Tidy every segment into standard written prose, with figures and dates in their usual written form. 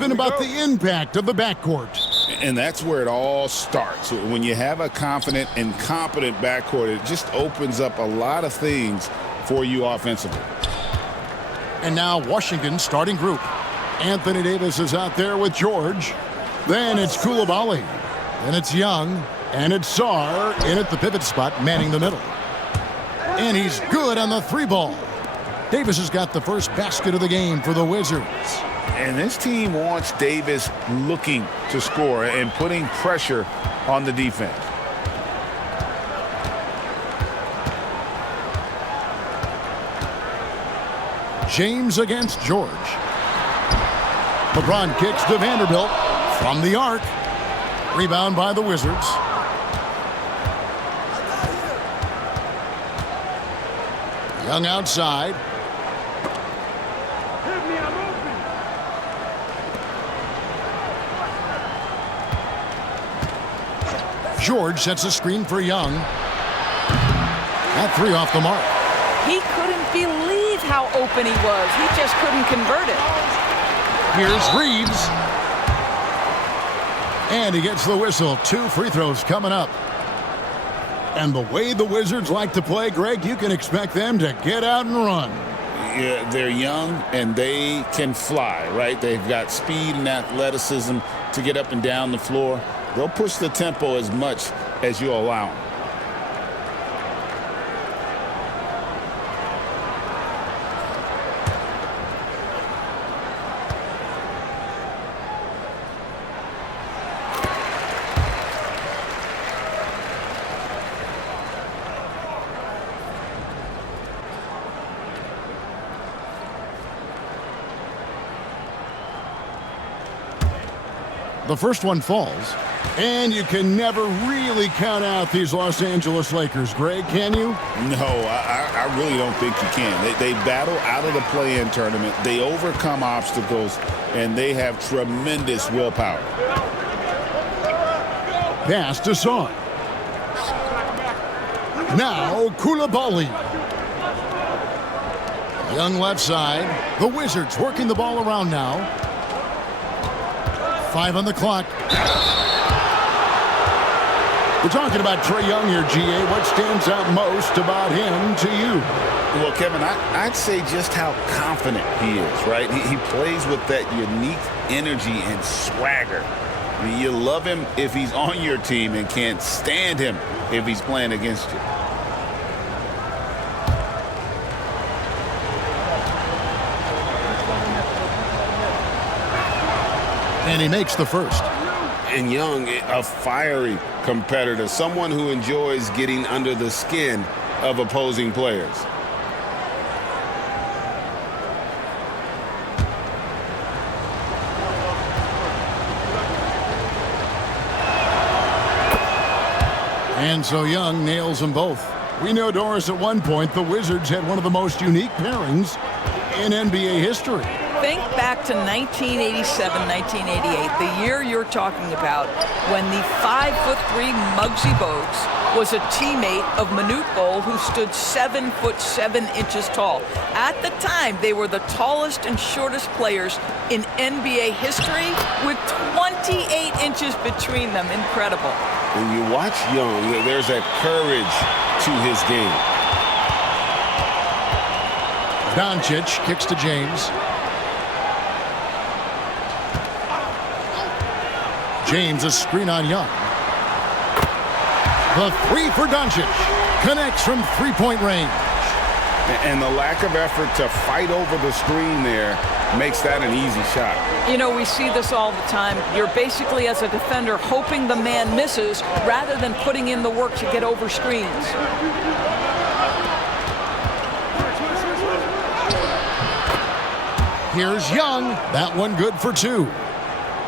been about the impact of the backcourt. And that's where it all starts. When you have a confident and competent backcourt, it just opens up a lot of things for you offensively. And now Washington's starting group. Anthony Davis is out there with George. Then it's Coulibaly. Then it's Young. And it's Sarr in at the pivot spot, manning the middle. And he's good on the three ball. Davis has got the first basket of the game for the Wizards. And this team wants Davis looking to score and putting pressure on the defense. James against George. LeBron kicks to Vanderbilt from the arc. Rebound by the Wizards. Young outside. George sets a screen for Young. That three off the mark. He couldn't believe how open he was. He just couldn't convert it. Here's Reeves. And he gets the whistle. 2 free throws coming up. And the way the Wizards like to play, Greg, you can expect them to get out and run. Yeah, they're young and they can fly, right? They've got speed and athleticism to get up and down the floor. They'll push the tempo as much as you allow them. The first one falls. And you can never really count out these Los Angeles Lakers, Greg, can you? No, I really don't think you can. They battle out of the play-in tournament. They overcome obstacles, and they have tremendous willpower. Pass to Sarr. Now Coulibaly. Young left side. The Wizards working the ball around now. 5 on the clock. We're talking about Trae Young here, GA. What stands out most about him to you? Well, Kevin, I'd say just how confident he is, right? He plays with that unique energy and swagger. I mean, you love him if he's on your team and can't stand him if he's playing against you. And he makes the first. And Young, a fiery competitor, someone who enjoys getting under the skin of opposing players. And so Young nails them both. We know, Doris, at one point the Wizards had one of the most unique pairings in NBA history. Think back to 1987, 1988, the year you're talking about, when the 5'3" Muggsy Bogues was a teammate of Manute Bol, who stood 7'7" tall. At the time, they were the tallest and shortest players in NBA history, with 28 inches between them. Incredible. When you watch Young, there's a courage to his game. Doncic kicks to James. James, a screen on Young. The three for Doncic. Connects from three-point range. And the lack of effort to fight over the screen there makes that an easy shot. You know, we see this all the time. You're basically, as a defender, hoping the man misses rather than putting in the work to get over screens. Here's Young. That one good for 2.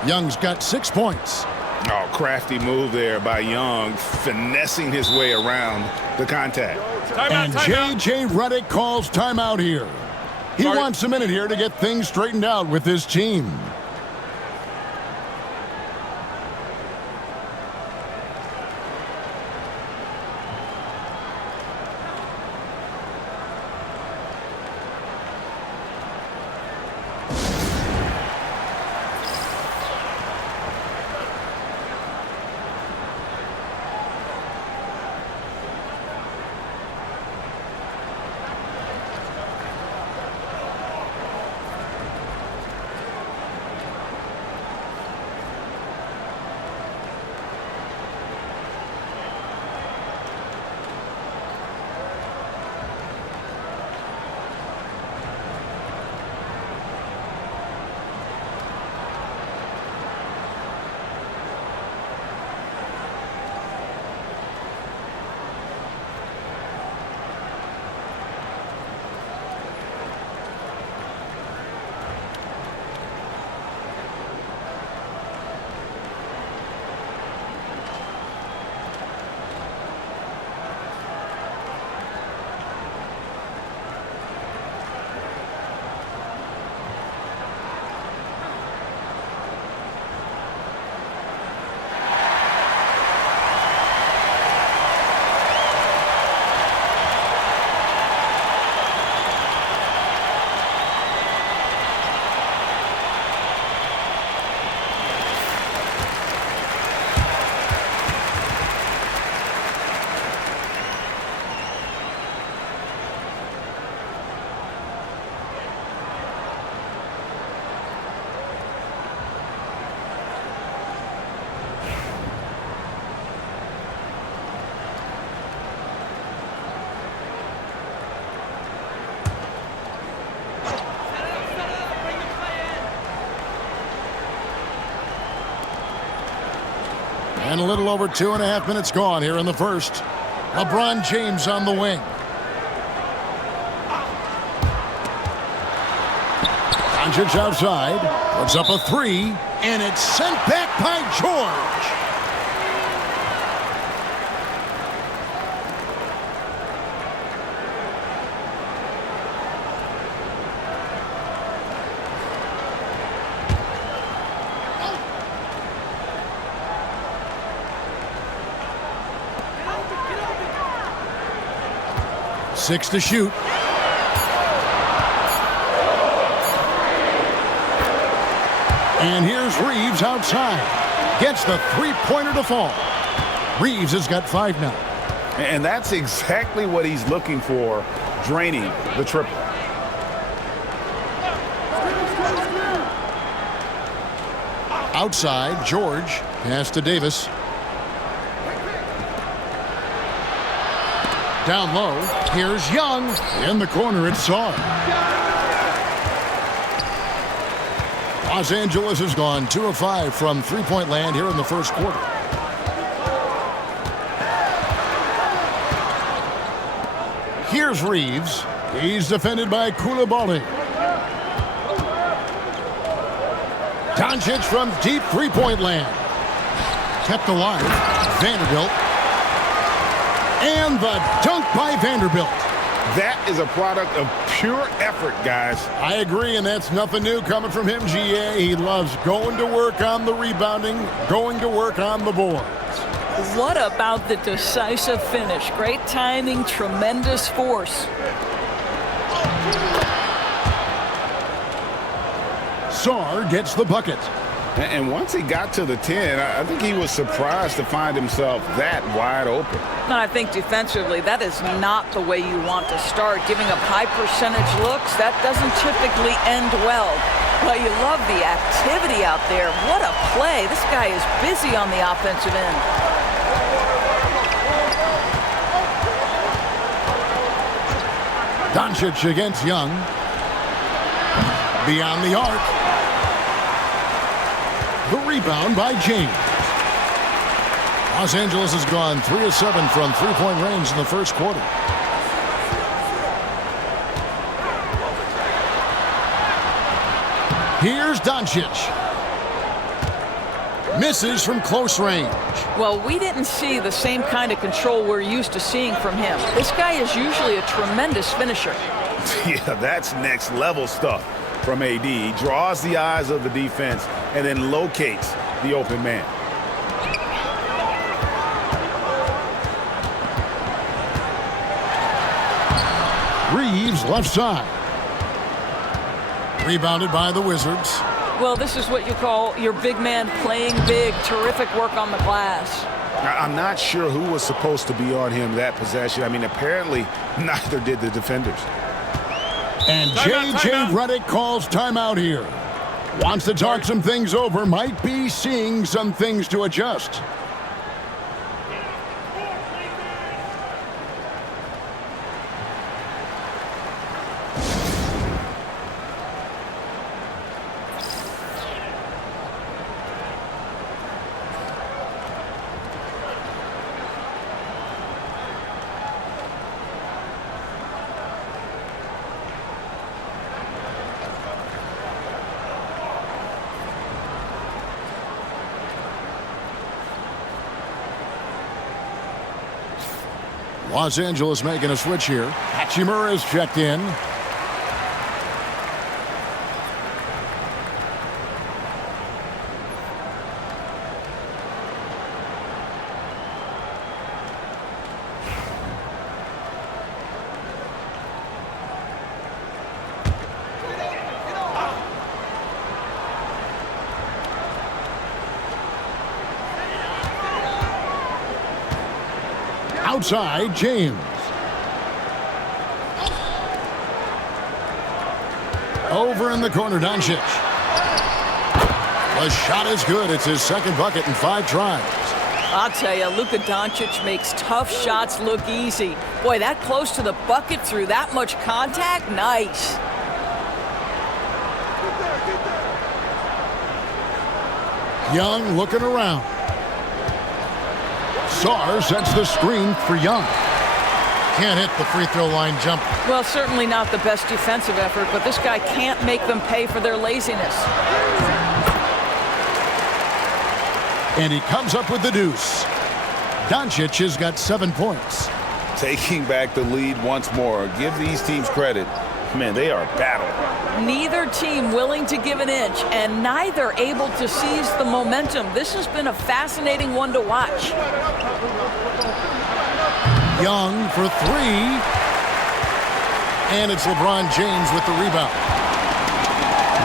Young's got 6 points. Oh, crafty move there by Young, finessing his way around the contact. And J.J. Redick calls timeout here. He wants a minute here to get things straightened out with his team. And a little over 2.5 minutes gone here in the first. LeBron James on the wing. Doncic outside. Puts up a three. And it's sent back by George. Six to shoot. And here's Reeves outside. Gets the three-pointer to fall. Reeves has got 5 now. And that's exactly what he's looking for, draining the triple. Outside, George. Pass to Davis. Down low, here's Young. In the corner, it's Sarr. Los Angeles has gone 2 of 5 from three-point land here in the first quarter. Here's Reeves. He's defended by Coulibaly. Doncic from deep three-point land. Kept alive. Vanderbilt. And the dunk by Vanderbilt. That is a product of pure effort, guys. I agree, and that's nothing new coming from him, GA. He loves going to work on the rebounding, going to work on the boards. What about the decisive finish? Great timing, tremendous force. Sarr gets the bucket. And once he got to the 10, I think he was surprised to find himself that wide open. And I think defensively, that is not the way you want to start. Giving up high percentage looks, that doesn't typically end well. But you love the activity out there. What a play. This guy is busy on the offensive end. Doncic against Young. Beyond the arc. The rebound by James. Los Angeles has gone 3 of 7 from three-point range in the first quarter. Here's Doncic. Misses from close range. Well, we didn't see the same kind of control we're used to seeing from him. This guy is usually a tremendous finisher. Yeah, that's next level stuff from AD. He draws the eyes of the defense and then locates the open man. Reeves left side. Rebounded by the Wizards. Well, this is what you call your big man playing big. Terrific work on the glass. I'm not sure who was supposed to be on him that possession. I mean, apparently neither did the defenders. And J.J. Redick calls timeout here. Wants to talk some things over. Might be seeing some things to adjust. Los Angeles making a switch here. Hachimura is checked in. Outside, James. Over in the corner, Doncic. The shot is good. It's his second bucket in 5 tries. I'll tell you, Luka Doncic makes tough shots look easy. Boy, that close to the bucket through that much contact, nice. Young looking around. Sarr sets the screen for Young. Can't hit the free throw line jump. Well, certainly not the best defensive effort, but this guy can't make them pay for their laziness. And he comes up with the deuce. Doncic has got 7 points. Taking back the lead once more. Give these teams credit. Man, they are battling. Neither team willing to give an inch, and neither able to seize the momentum. This has been a fascinating one to watch. Young for 3. And it's LeBron James with the rebound.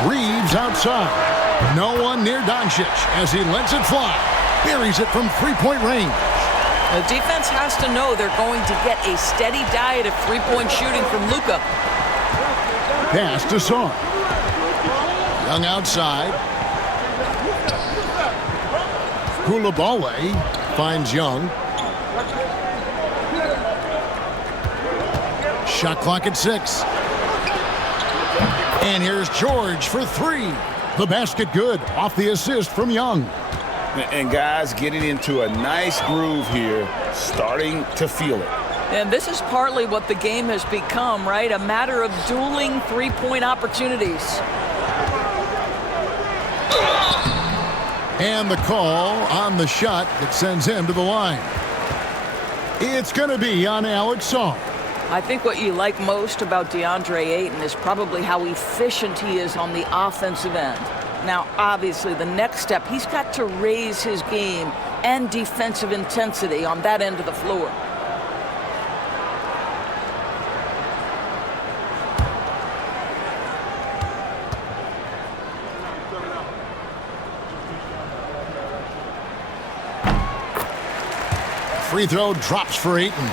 Reeves outside. No one near Doncic as he lets it fly. Buries it from three-point range. The defense has to know they're going to get a steady diet of three-point shooting from Luka. Pass to Sarr. Young outside. Coulibaly finds Young. Shot clock at 6. And here's George for 3. The basket good off the assist from Young. And guys getting into a nice groove here, starting to feel it. And this is partly what the game has become, right? A matter of dueling three-point opportunities. And the call on the shot that sends him to the line. It's going to be on Alex Sarr. I think what you like most about DeAndre Ayton is probably how efficient he is on the offensive end. Now, obviously, the next step, he's got to raise his game and defensive intensity on that end of the floor. Free throw drops for Ayton.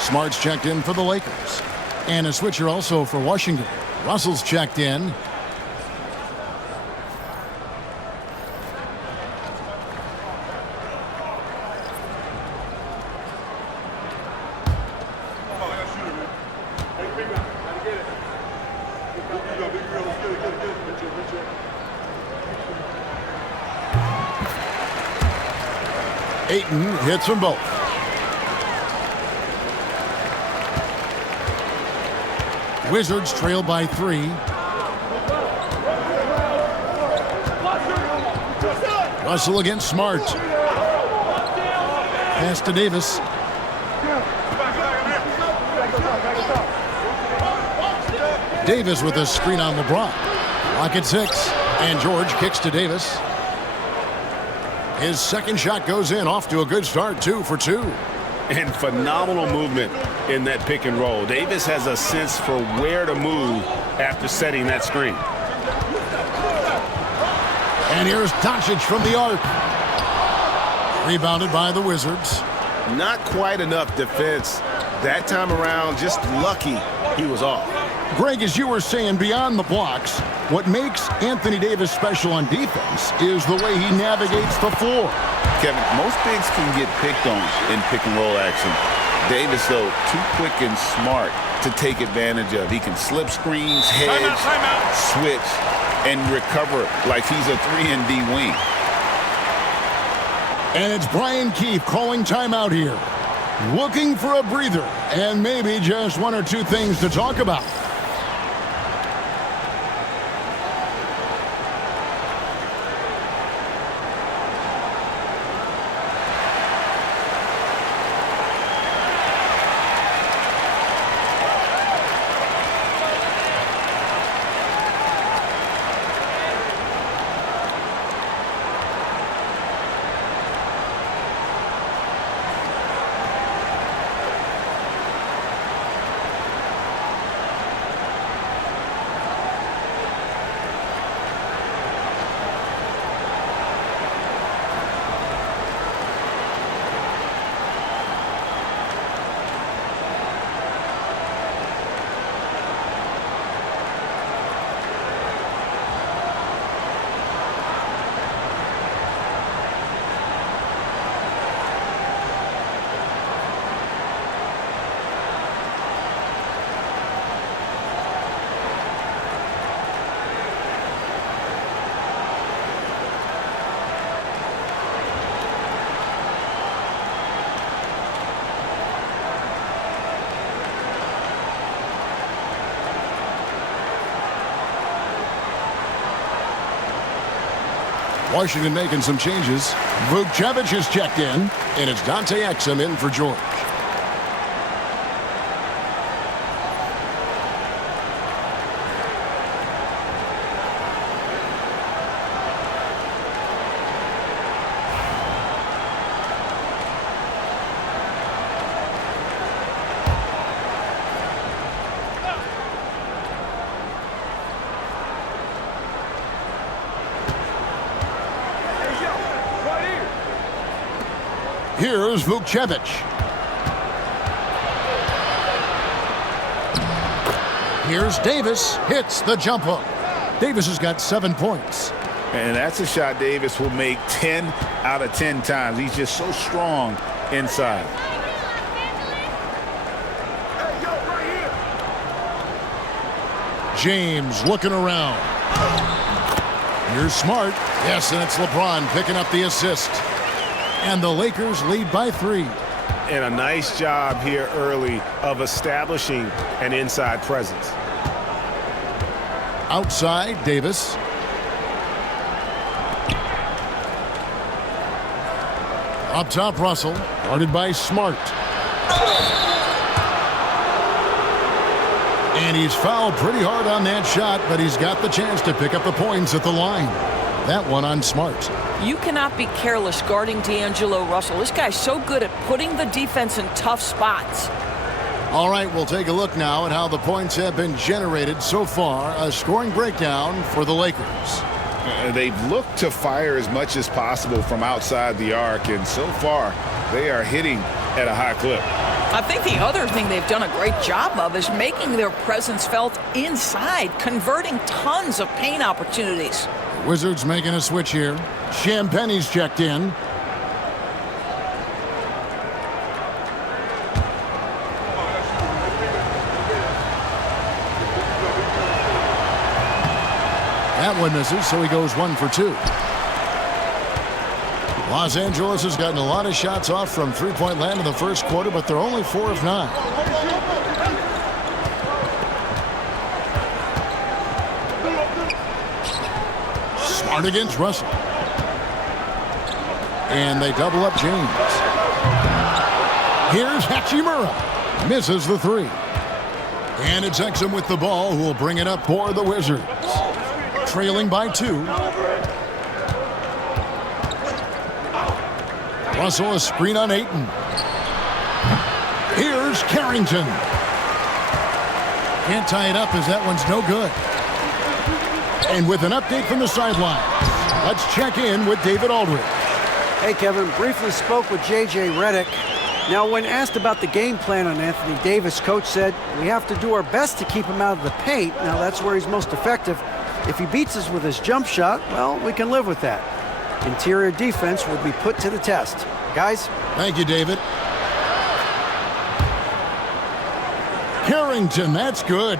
Smart's checked in for the Lakers. And a switcher also for Washington. Russell's checked in. Ayton hits them both. Wizards trail by 3. Russell against Smart. Pass to Davis. Davis with a screen on LeBron. Clock at 6. And George kicks to Davis. His second shot goes in, off to a good start, 2 for 2. And phenomenal movement in that pick and roll. Davis has a sense for where to move after setting that screen. And here's Doncic from the arc. Rebounded by the Wizards. Not quite enough defense that time around. Just lucky he was off. Greg, as you were saying, beyond the blocks, what makes Anthony Davis special on defense is the way he navigates the floor. Kevin, most bigs can get picked on in pick and roll action. Davis, though, too quick and smart to take advantage of. He can slip screens, hedge, switch, and recover like he's a 3-and-D wing. And it's Brian Keefe calling timeout here. Looking for a breather and maybe just one or two things to talk about. Washington making some changes. Vukcevic is checked in, and it's Dante Exum in for George. Here's Vukcevic. Here's Davis. Hits the jump hook. Davis has got 7 points. And that's a shot Davis will make 10 out of 10 times. He's just so strong inside. James looking around. Here's Smart. Yes, and it's LeBron picking up the assist. And the Lakers lead by 3. And a nice job here early of establishing an inside presence. Outside, Davis. Up top, Russell. Guarded by Smart. And he's fouled pretty hard on that shot, but he's got the chance to pick up the points at the line. That one on Smart. You cannot be careless guarding D'Angelo Russell. This guy's so good at putting the defense in tough spots. All right, we'll take a look now at how the points have been generated so far. A scoring breakdown for the Lakers. They've looked to fire as much as possible from outside the arc, and so far they are hitting at a high clip. I think the other thing they've done a great job of is making their presence felt inside, converting tons of paint opportunities. Wizards making a switch here. Champagne's checked in. That one misses, so he goes 1 for 2. Los Angeles has gotten a lot of shots off from three-point land in the first quarter, but they're only 4 of 9. Smart against Russell. And they double up James. Here's Hachimura. Misses the 3. And it's Exum with the ball, who will bring it up for the Wizards. Trailing by 2. Russell, a screen on Ayton. Here's Carrington. Can't tie it up as that one's no good. And with an update from the sideline, let's check in with David Aldridge. Hey, Kevin. Briefly spoke with J.J. Redick. Now, when asked about the game plan on Anthony Davis, coach said, we have to do our best to keep him out of the paint. Now, that's where he's most effective. If he beats us with his jump shot, well, we can live with that. Interior defense will be put to the test. Guys? Thank you, David. Carrington, that's good.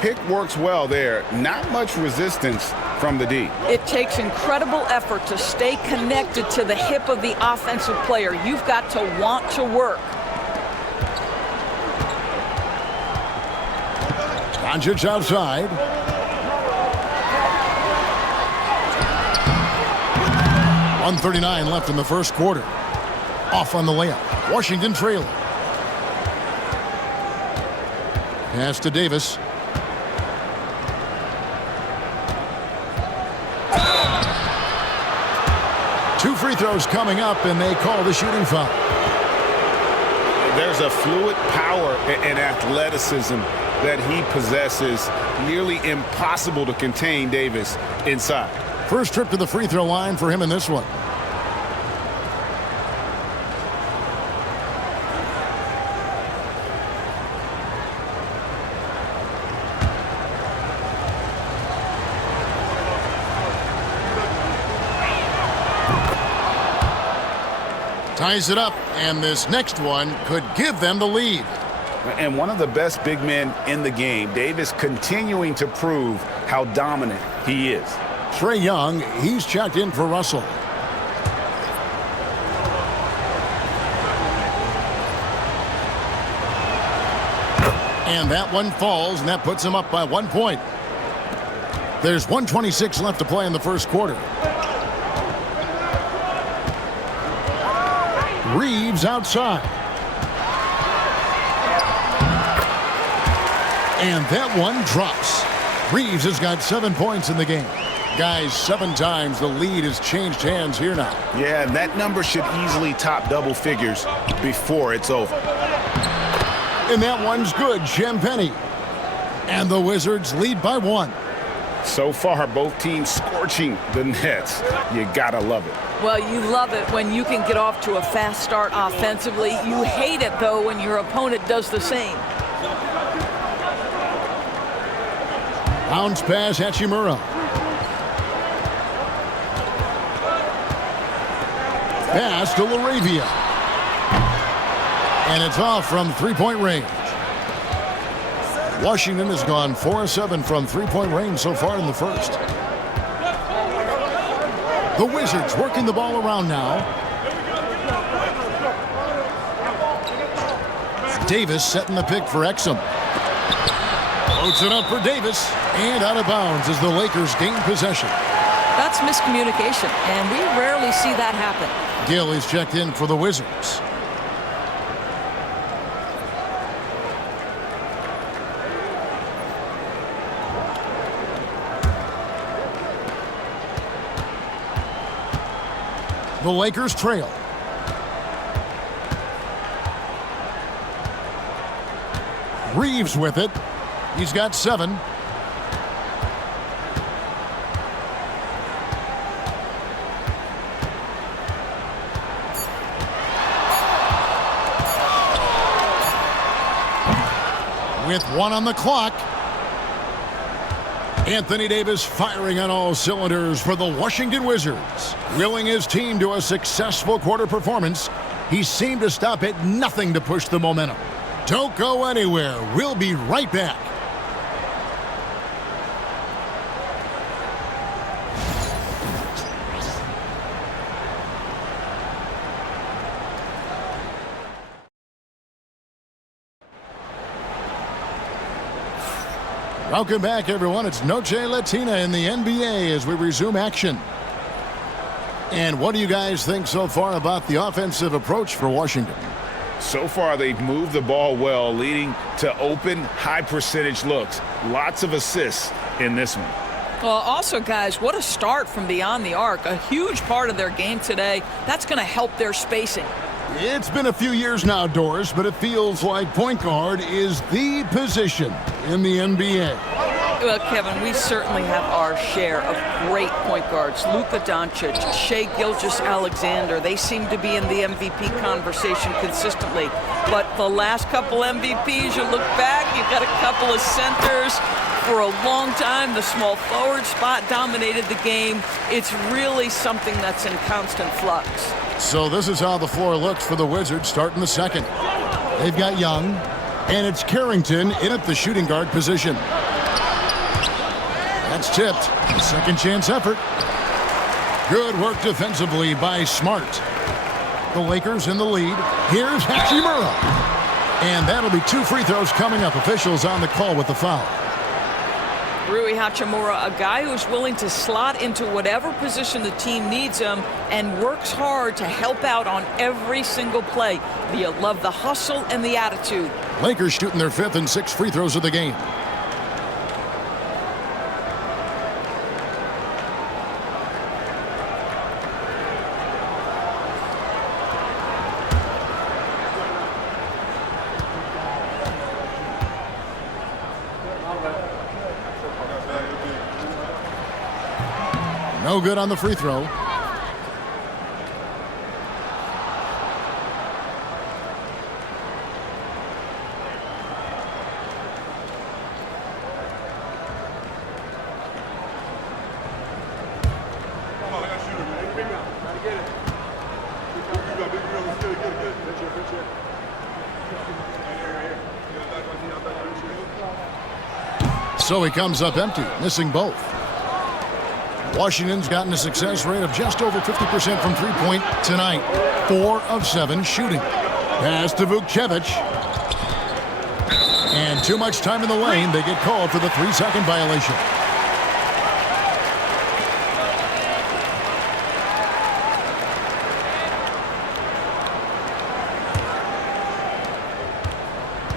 Pick works well there. Not much resistance from the D. It takes incredible effort to stay connected to the hip of the offensive player. You've got to want to work. Doncic outside. .139 left in the first quarter. Off on the layup. Washington trailing. Pass to Davis. Two free throws coming up, and they call the shooting foul. There's a fluid power and athleticism that he possesses. Nearly impossible to contain Davis inside. First trip to the free throw line for him in this one. Ties it up, and this next one could give them the lead. And one of the best big men in the game, Davis continuing to prove how dominant he is. Trae Young, he's checked in for Russell. And that one falls, and that puts him up by 1 point. There's 1:26 left to play in the first quarter. Reeves outside. And that one drops. Reeves has got 7 points in the game. Guys, 7 times the lead has changed hands here now. Yeah, and that number should easily top double figures before it's over. And that one's good, Champagnie. And the Wizards lead by 1. So far, both teams scorching the Nets. You gotta love it. Well, you love it when you can get off to a fast start offensively. You hate it, though, when your opponent does the same. Bounce pass, Hachimura. Pass to LaRavia. And it's off from three-point range. Washington has gone 4-7 from three-point range so far in the first. The Wizards working the ball around now. Davis setting the pick for Exum. Floats it up for Davis. And out of bounds as the Lakers gain possession. That's miscommunication, and we rarely see that happen. Gill is checked in for the Wizards. The Lakers trail. Reeves with it. He's got 7. With 1 on the clock. Anthony Davis firing on all cylinders for the Washington Wizards. Willing his team to a successful quarter performance, he seemed to stop at nothing to push the momentum. Don't go anywhere. We'll be right back. Welcome back, everyone. It's Noche Latina in the NBA as we resume action. And what do you guys think so far about the offensive approach for Washington? So far, they've moved the ball well, leading to open, high-percentage looks. Lots of assists in this one. Well, also, guys, what a start from beyond the arc. A huge part of their game today. That's going to help their spacing. It's been a few years now, Doris, but it feels like point guard is the position in the NBA. Well, Kevin, we certainly have our share of great point guards. Luka Doncic, Shai Gilgeous-Alexander, they seem to be in the MVP conversation consistently. But the last couple MVPs, you look back, you've got a couple of centers. For a long time, the small forward spot dominated the game. It's really something that's in constant flux. So this is how the floor looks for the Wizards starting the second. They've got Young, and it's Carrington in at the shooting guard position. That's tipped. Second chance effort. Good work defensively by Smart. The Lakers in the lead. Here's Hachimura. And that'll be 2 free throws coming up. Officials on the call with the foul. Rui Hachimura, a guy who's willing to slot into whatever position the team needs him and works hard to help out on every single play. You love the hustle and the attitude. Lakers shooting their 5th and 6th free throws of the game. No good on the free throw. So he comes up empty, missing both. Washington's gotten a success rate of just over 50% from three-point tonight. 4 of 7 shooting. Pass to Vukcevic. And too much time in the lane. They get called for the 3-second violation.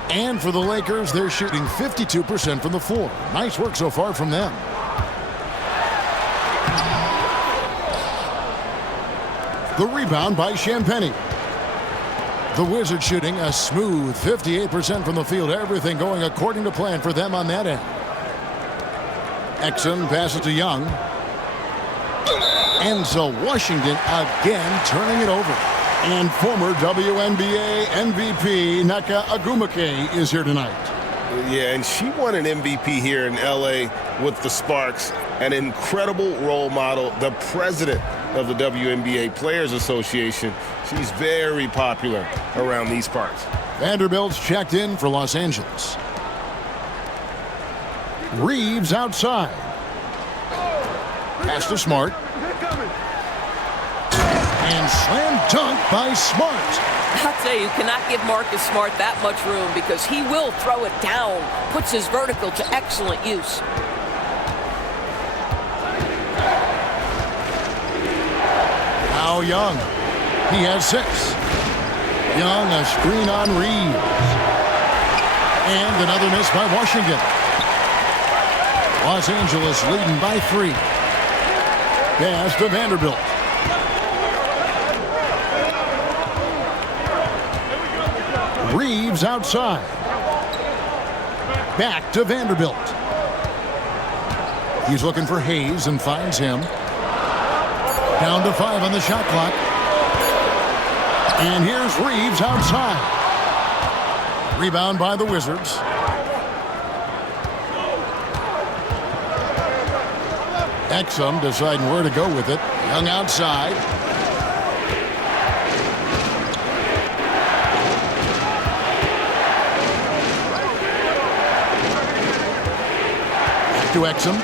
And for the Lakers, they're shooting 52% from the floor. Nice work so far from them. The rebound by Champagnie. The Wizards shooting a smooth 58% from the field. Everything going according to plan for them on that end. Exum passes to Young. And so Washington again turning it over. And former WNBA MVP Nneka Ogwumike is here tonight. Yeah, and she won an MVP here in L.A. with the Sparks. An incredible role model, the president of the WNBA Players Association. She's very popular around these parts. Vanderbilt's checked in for Los Angeles. Reeves outside. Pass to Smart. And slam dunk by Smart. I'll tell you, you cannot give Marcus Smart that much room because he will throw it down. Puts his vertical to excellent use. Now Young. He has 6. Young, a screen on Reeves. And another miss by Washington. Los Angeles leading by 3. Pass to Vanderbilt. Reeves outside. Back to Vanderbilt. He's looking for Hayes and finds him. Down to 5 on the shot clock. And here's Reeves outside. Rebound by the Wizards. Exum deciding where to go with it. Young outside. Back to Exum.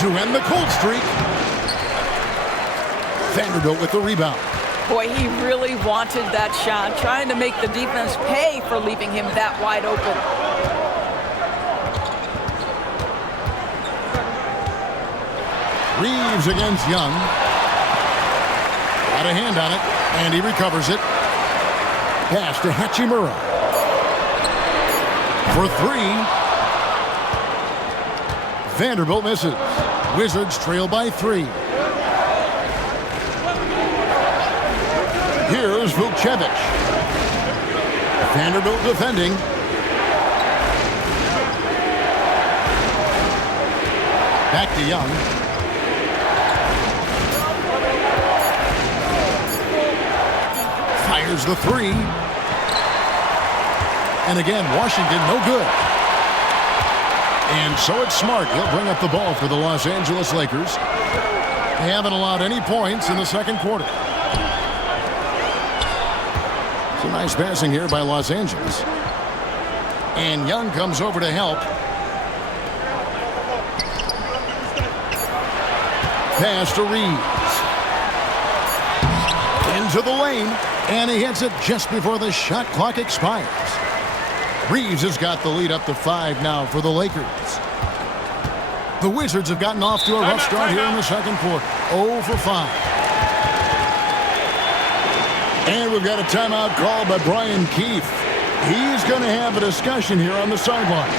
To end the cold streak. Vanderbilt with the rebound. Boy, he really wanted that shot, trying to make the defense pay for leaving him that wide open. Reeves against Young. Got a hand on it, and he recovers it. Pass to Hachimura. For 3. Vanderbilt misses. Wizards trail by 3. Here's Vukcevic. Vanderbilt defending. Back to Young. Fires the 3. And again, Washington no good. And so it's Smart. He'll bring up the ball for the Los Angeles Lakers. They haven't allowed any points in the second quarter. It's a nice passing here by Los Angeles. And Young comes over to help. Pass to Reeves. Into the lane. And he hits it just before the shot clock expires. Reeves has got the lead up to 5 now for the Lakers. The Wizards have gotten off to a rough start here in the second quarter. 0 for 5. And we've got a timeout called by Brian Keefe. He's going to have a discussion here on the sideline.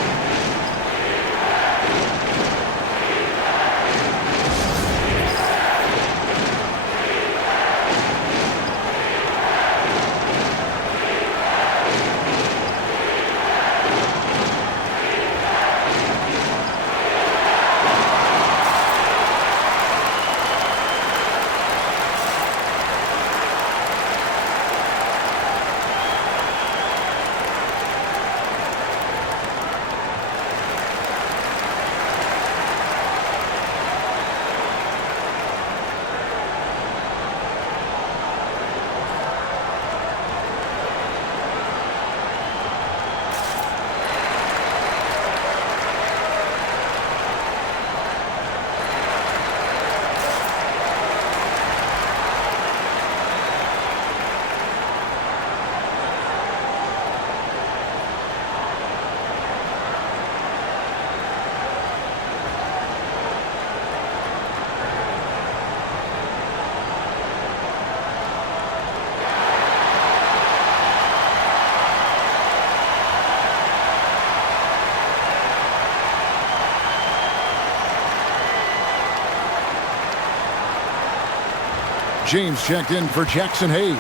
James checked in for Jackson Hayes.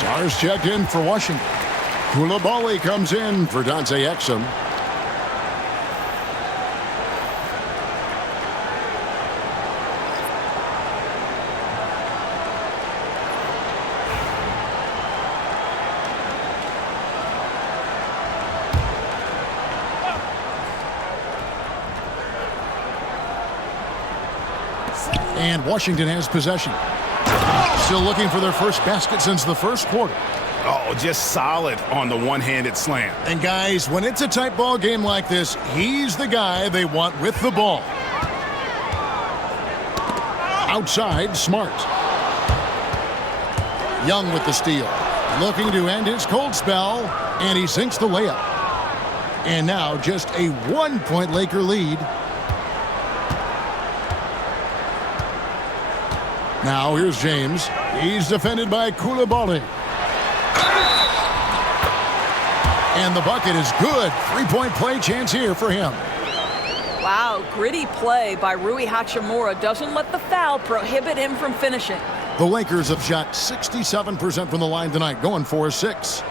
Sars checked in for Washington. Coulibaly comes in for Dante Exum. And Washington has possession. Still looking for their first basket since the first quarter. Oh, just solid on the one-handed slam. And guys, when it's a tight ball game like this, he's the guy they want with the ball. Outside, Smart. Young with the steal. Looking to end his cold spell, and he sinks the layup. And now just a 1-point Laker lead. Now here's James. He's defended by Coulibaly. And the bucket is good. 3-point play chance here for him. Wow, gritty play by Rui Hachimura doesn't let the foul prohibit him from finishing. The Lakers have shot 67% from the line tonight, going 4-6.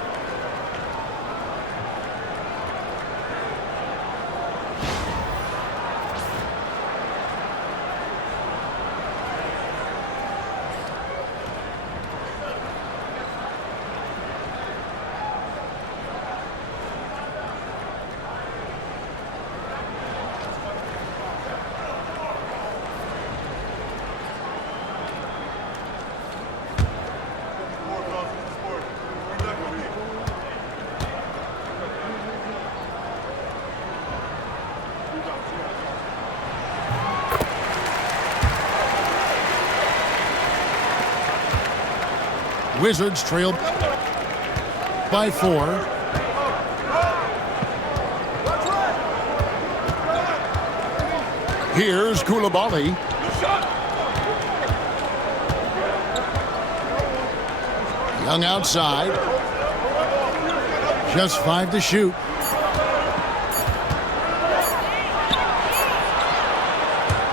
Wizards trailed by 4. Here's Coulibaly. Young outside. Just 5 to shoot.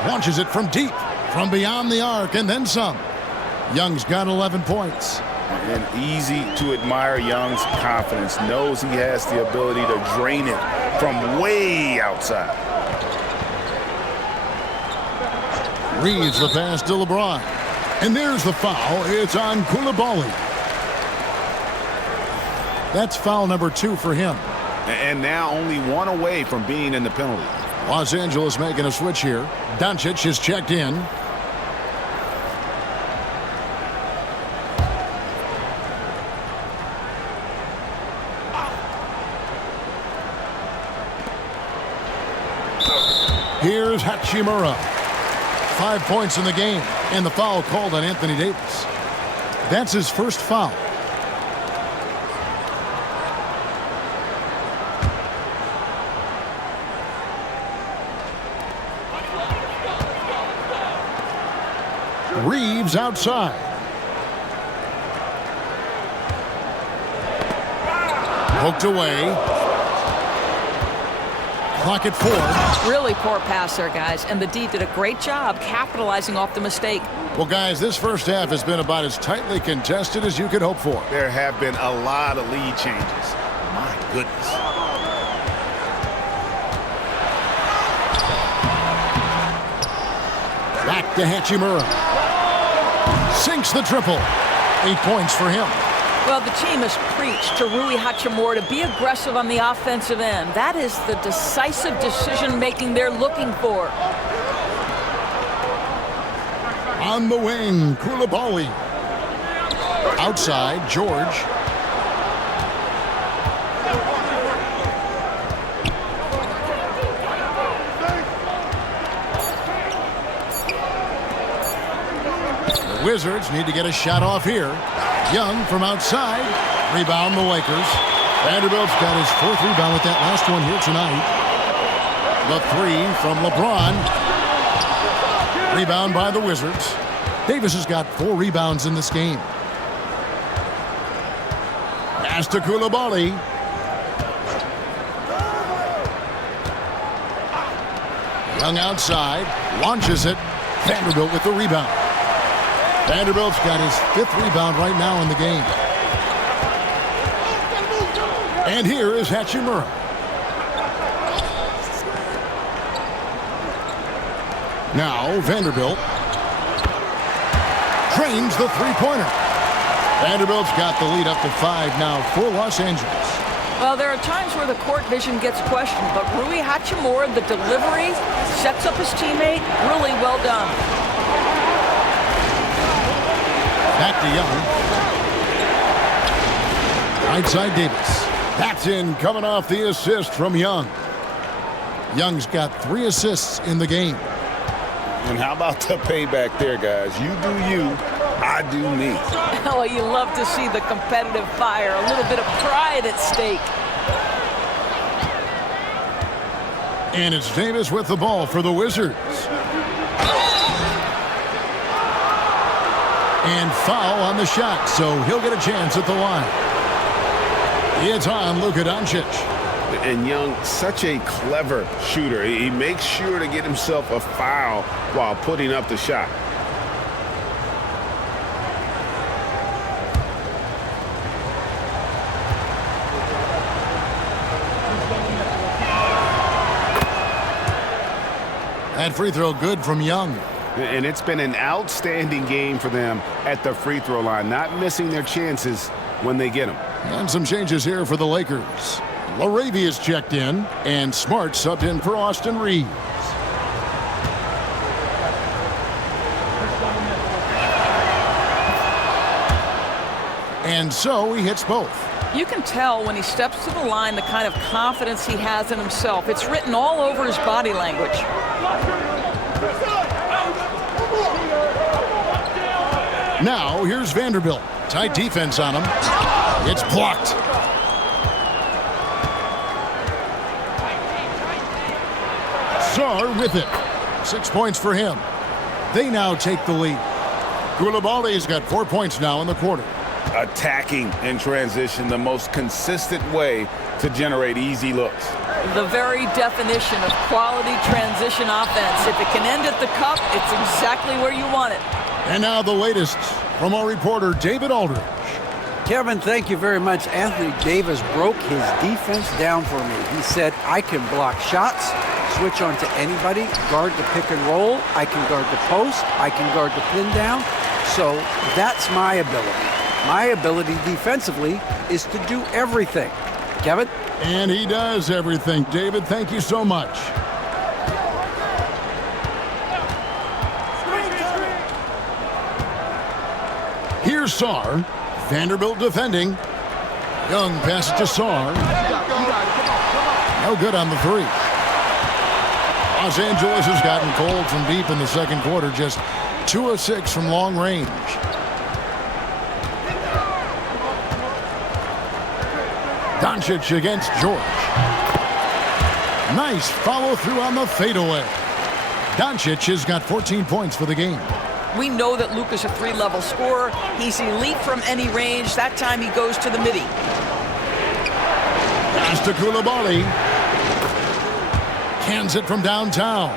Launches it from deep, from beyond the arc, and then some. Young's got 11 points. And easy to admire Young's confidence. Knows he has the ability to drain it from way outside. Reaves the pass to LeBron. And there's the foul. It's on Coulibaly. That's foul number 2 for him. And now only 1 away from being in the penalty. Los Angeles making a switch here. Doncic is checked in. Here's Hachimura. 5 points in the game, and the foul called on Anthony Davis. That's his first foul. Reaves outside. Poked away. Clock at 4. Really poor pass there, guys, and the D did a great job capitalizing off the mistake. Well, guys, this first half has been about as tightly contested as you could hope for. There have been a lot of lead changes. My goodness. Back to Hachimura. Sinks the triple. 8 points for him. Well, the team has preached to Rui Hachimura to be aggressive on the offensive end. That is the decisive decision-making they're looking for. On the wing, Coulibaly. Outside, George. The Wizards need to get a shot off here. Young from outside. Rebound the Lakers. Vanderbilt's got his 4th rebound with that last one here tonight. The 3 from LeBron. Rebound by the Wizards. Davis has got 4 rebounds in this game. Pass to Coulibaly. Young outside. Launches it. Vanderbilt with the rebound. Vanderbilt's got his 5th rebound right now in the game. And here is Hachimura. Now Vanderbilt drains the three-pointer. Vanderbilt's got the lead up to 5 now for Los Angeles. Well, there are times where the court vision gets questioned, but Rui Hachimura, the delivery, sets up his teammate. Really well done. Back to Young. Right side Davis. That's in, coming off the assist from Young. Young's got 3 assists in the game. And how about the payback there, guys? You do you, I do me. Oh, you love to see the competitive fire, a little bit of pride at stake. And it's Davis with the ball for the Wizards. And foul on the shot, so he'll get a chance at the line. It's on Luka Doncic. And Young, such a clever shooter. He makes sure to get himself a foul while putting up the shot. That free throw good from Young. And it's been an outstanding game for them at the free throw line, not missing their chances when they get them. And some changes here for the Lakers. LaRavia's checked in, and Smart subbed in for Austin Reeves. And so he hits both. You can tell when he steps to the line the kind of confidence he has in himself. It's written all over his body language. Now here's Vanderbilt. Tight defense on him. It's blocked. Sarr with it. 6 points for him. They now take the lead. Coulibaly's got 4 points now in the quarter. Attacking in transition, the most consistent way to generate easy looks. The very definition of quality transition offense. If it can end at the cup, it's exactly where you want it. And now the latest from our reporter, David Aldridge. Kevin, thank you very much. Anthony Davis broke his defense down for me. He said, I can block shots, switch on to anybody, guard the pick and roll, I can guard the post, I can guard the pin down. So that's my ability. My ability defensively is to do everything. Kevin? And he does everything. David, thank you so much. Here's Sarr. Vanderbilt defending. Young passes to Sarr. No good on the three. Los Angeles has gotten cold from deep in the second quarter. Just 2 of 6 from long range. Doncic against George. Nice follow through on the fadeaway. Doncic has got 14 points for the game. We know that Luka's a 3-level scorer. He's elite from any range. That time he goes to the midi. Pass to Coulibaly. Cans it from downtown.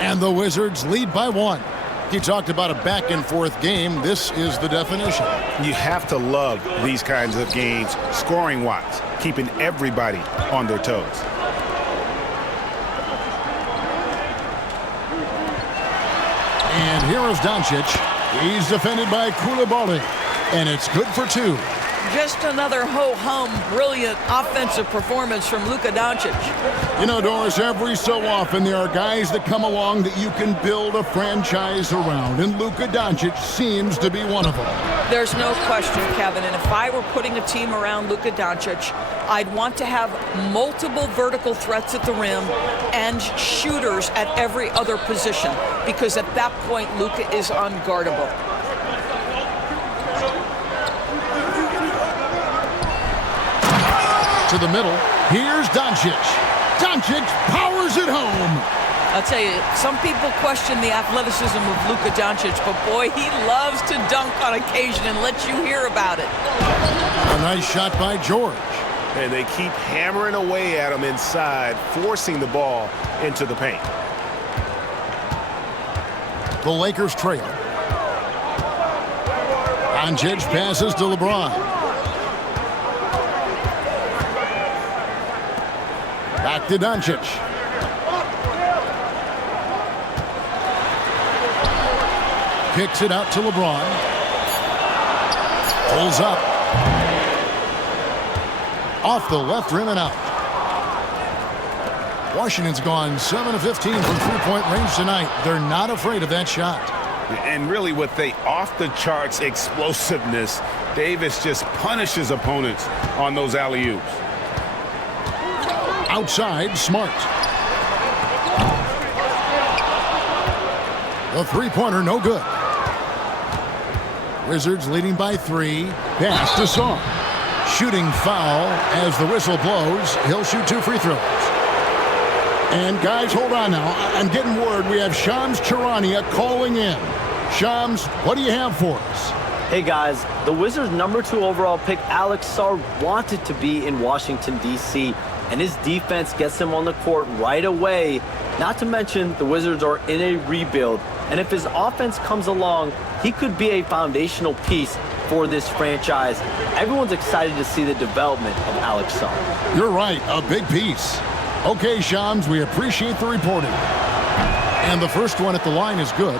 And the Wizards lead by 1. He talked about a back-and-forth game. This is the definition. You have to love these kinds of games, scoring-wise, keeping everybody on their toes. And here is Doncic. He's defended by Coulibaly. And it's good for 2. Just another ho-hum, brilliant offensive performance from Luka Doncic. You know, Doris, every so often there are guys that come along that you can build a franchise around, and Luka Doncic seems to be one of them. There's no question, Kevin, and if I were putting a team around Luka Doncic, I'd want to have multiple vertical threats at the rim and shooters at every other position, because at that point, Luka is unguardable. To the middle. Here's Doncic. Doncic powers it home. I'll tell you, some people question the athleticism of Luka Doncic, but boy, he loves to dunk on occasion and let you hear about it. A nice shot by George. And they keep hammering away at him inside, forcing the ball into the paint. The Lakers trail. Doncic passes to LeBron. Back to Doncic. Kicks it out to LeBron. Pulls up. Off the left rim and out. Washington's gone 7 of 15 from three-point range tonight. They're not afraid of that shot. And really with the off-the-charts explosiveness, Davis just punishes opponents on those alley-oops. Outside, Smart. The three-pointer, no good. Wizards leading by 3. Pass to Song. Shooting foul as the whistle blows. He'll shoot 2 free throws. And guys, hold on now. I'm getting word we have Shams Charania calling in. Shams, what do you have for us? Hey guys, the Wizards' #2 overall pick Alex Sarr wanted to be in Washington, D.C., and his defense gets him on the court right away. Not to mention, the Wizards are in a rebuild, and if his offense comes along, he could be a foundational piece for this franchise. Everyone's excited to see the development of Alex Sarr. You're right, a big piece. Okay, Shams, we appreciate the reporting. And the first one at the line is good.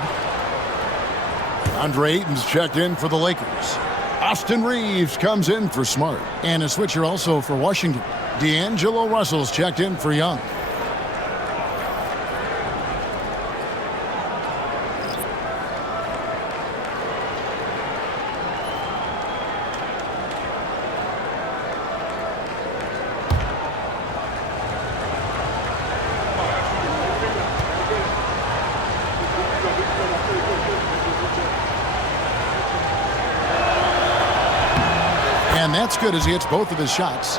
Andre Ayton's checked in for the Lakers. Austin Reeves comes in for Smart. And a switcher also for Washington. D'Angelo Russell's checked in for Young. And that's good as he hits both of his shots.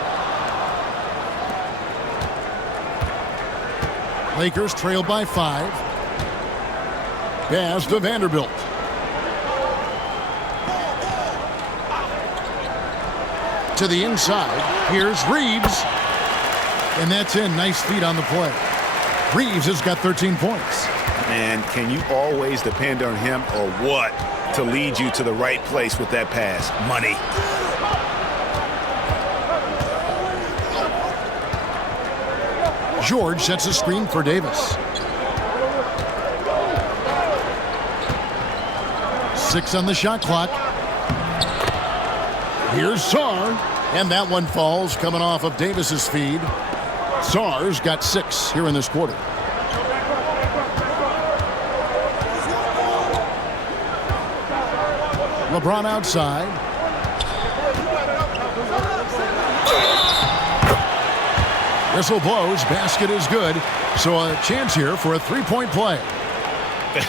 Lakers trail by 5. Pass to Vanderbilt. To the inside. Here's Reeves. And that's in. Nice feed on the play. Reeves has got 13 points. And can you always depend on him or what to lead you to the right place with that pass? Money. George sets a screen for Davis. 6 on the shot clock. Here's Sarr. And that one falls coming off of Davis's feed. Sarr's got 6 here in this quarter. LeBron outside. Whistle blows. Basket is good. So a chance here for a three-point play.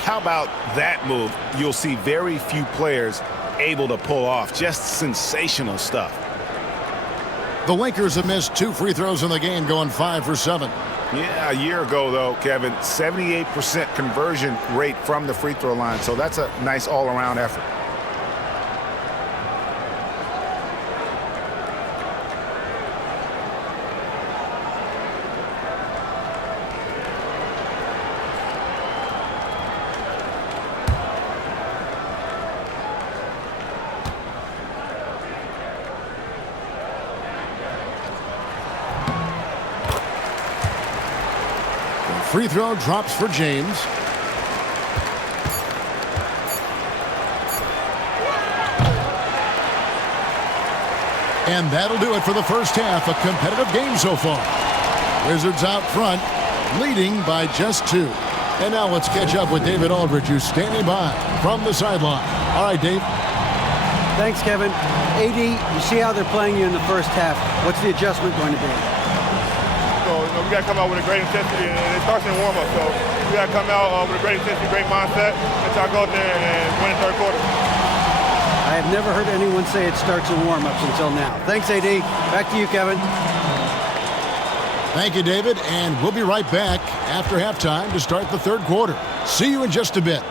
How about that move? You'll see very few players able to pull off. Just sensational stuff. The Lakers have missed 2 free throws in the game, going 5 for 7. Yeah, a year ago, though, Kevin, 78% conversion rate from the free throw line. So that's a nice all-around effort. Free throw drops for James. And that'll do it for the first half. A competitive game so far. Wizards out front, leading by just 2. And now let's catch up with David Aldridge, who's standing by from the sideline. All right, Dave. Thanks, Kevin. AD, you see how they're playing you in the first half. What's the adjustment going to be? So, we got to come out with a great intensity, and it starts in warm-up. So we got to come out with a great intensity, great mindset, and try to go out there and win the third quarter. I have never heard anyone say it starts in warm-ups until now. Thanks, AD. Back to you, Kevin. Thank you, David, and we'll be right back after halftime to start the third quarter. See you in just a bit.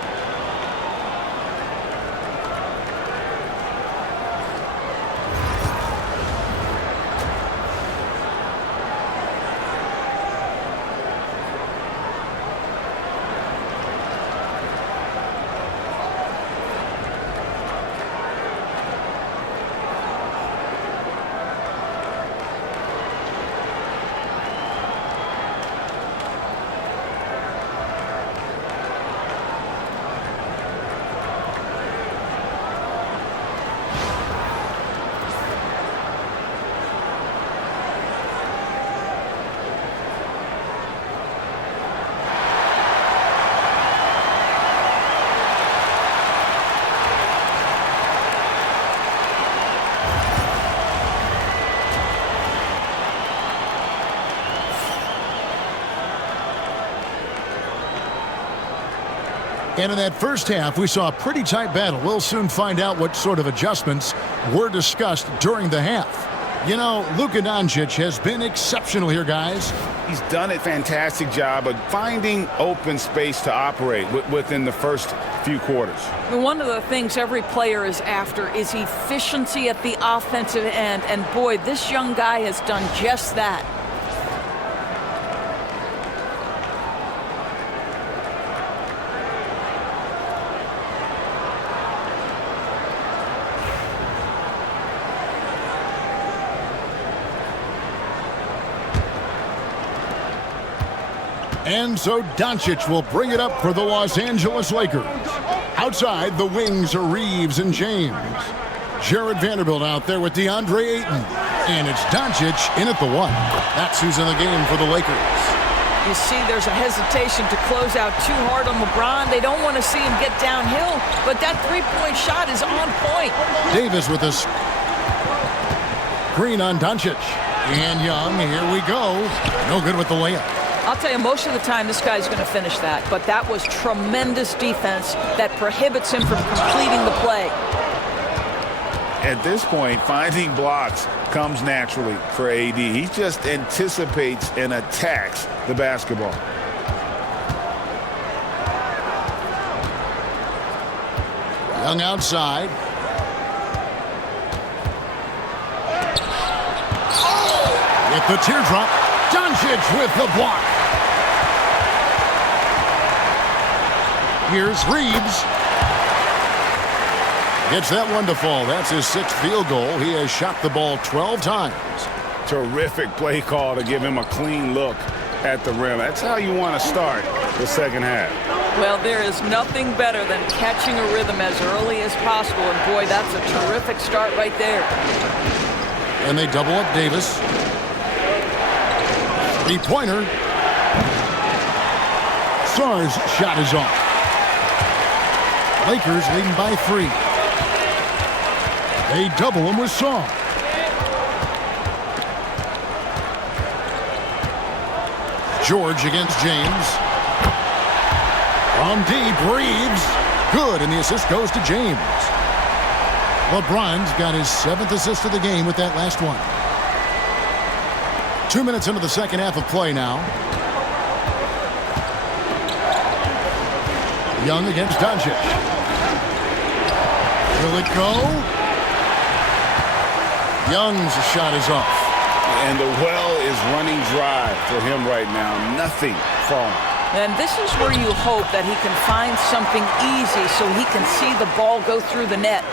And in that first half, we saw a pretty tight battle. We'll soon find out what sort of adjustments were discussed during the half. You know, Luka Doncic has been exceptional here, guys. He's done a fantastic job of finding open space to operate within the first few quarters. One of the things every player is after is efficiency at the offensive end. And boy, this young guy has done just that. And so Doncic will bring it up for the Los Angeles Lakers. Outside, the wings are Reeves and James. Jared Vanderbilt out there with DeAndre Ayton. And it's Doncic in at the 1. That's who's in the game for the Lakers. You see there's a hesitation to close out too hard on LeBron. They don't want to see him get downhill, but that three-point shot is on point. Davis with us. Green on Doncic. And Young, here we go. No good with the layup. I'll tell you, most of the time this guy's going to finish that, but that was tremendous defense that prohibits him from completing the play. At this point, finding blocks comes naturally for AD. He just anticipates and attacks the basketball. Young outside. With the teardrop, Doncic with the block. Here's Reeves. Gets that one to fall. That's his 6th field goal. He has shot the ball 12 times. Terrific play call to give him a clean look at the rim. That's how you want to start the second half. Well, there is nothing better than catching a rhythm as early as possible. And boy, that's a terrific start right there. And they double up Davis. Three-pointer. Sarr's shot is off. Lakers leading by 3. They double him with Sarr. George against James. From deep, Reeves. Good, and the assist goes to James. LeBron's got his 7th assist of the game with that last one. 2 minutes into the second half of play now. Young against Doncic. Will it go? Young's shot is off. And the well is running dry for him right now. Nothing falling. And this is where you hope that he can find something easy so he can see the ball go through the net.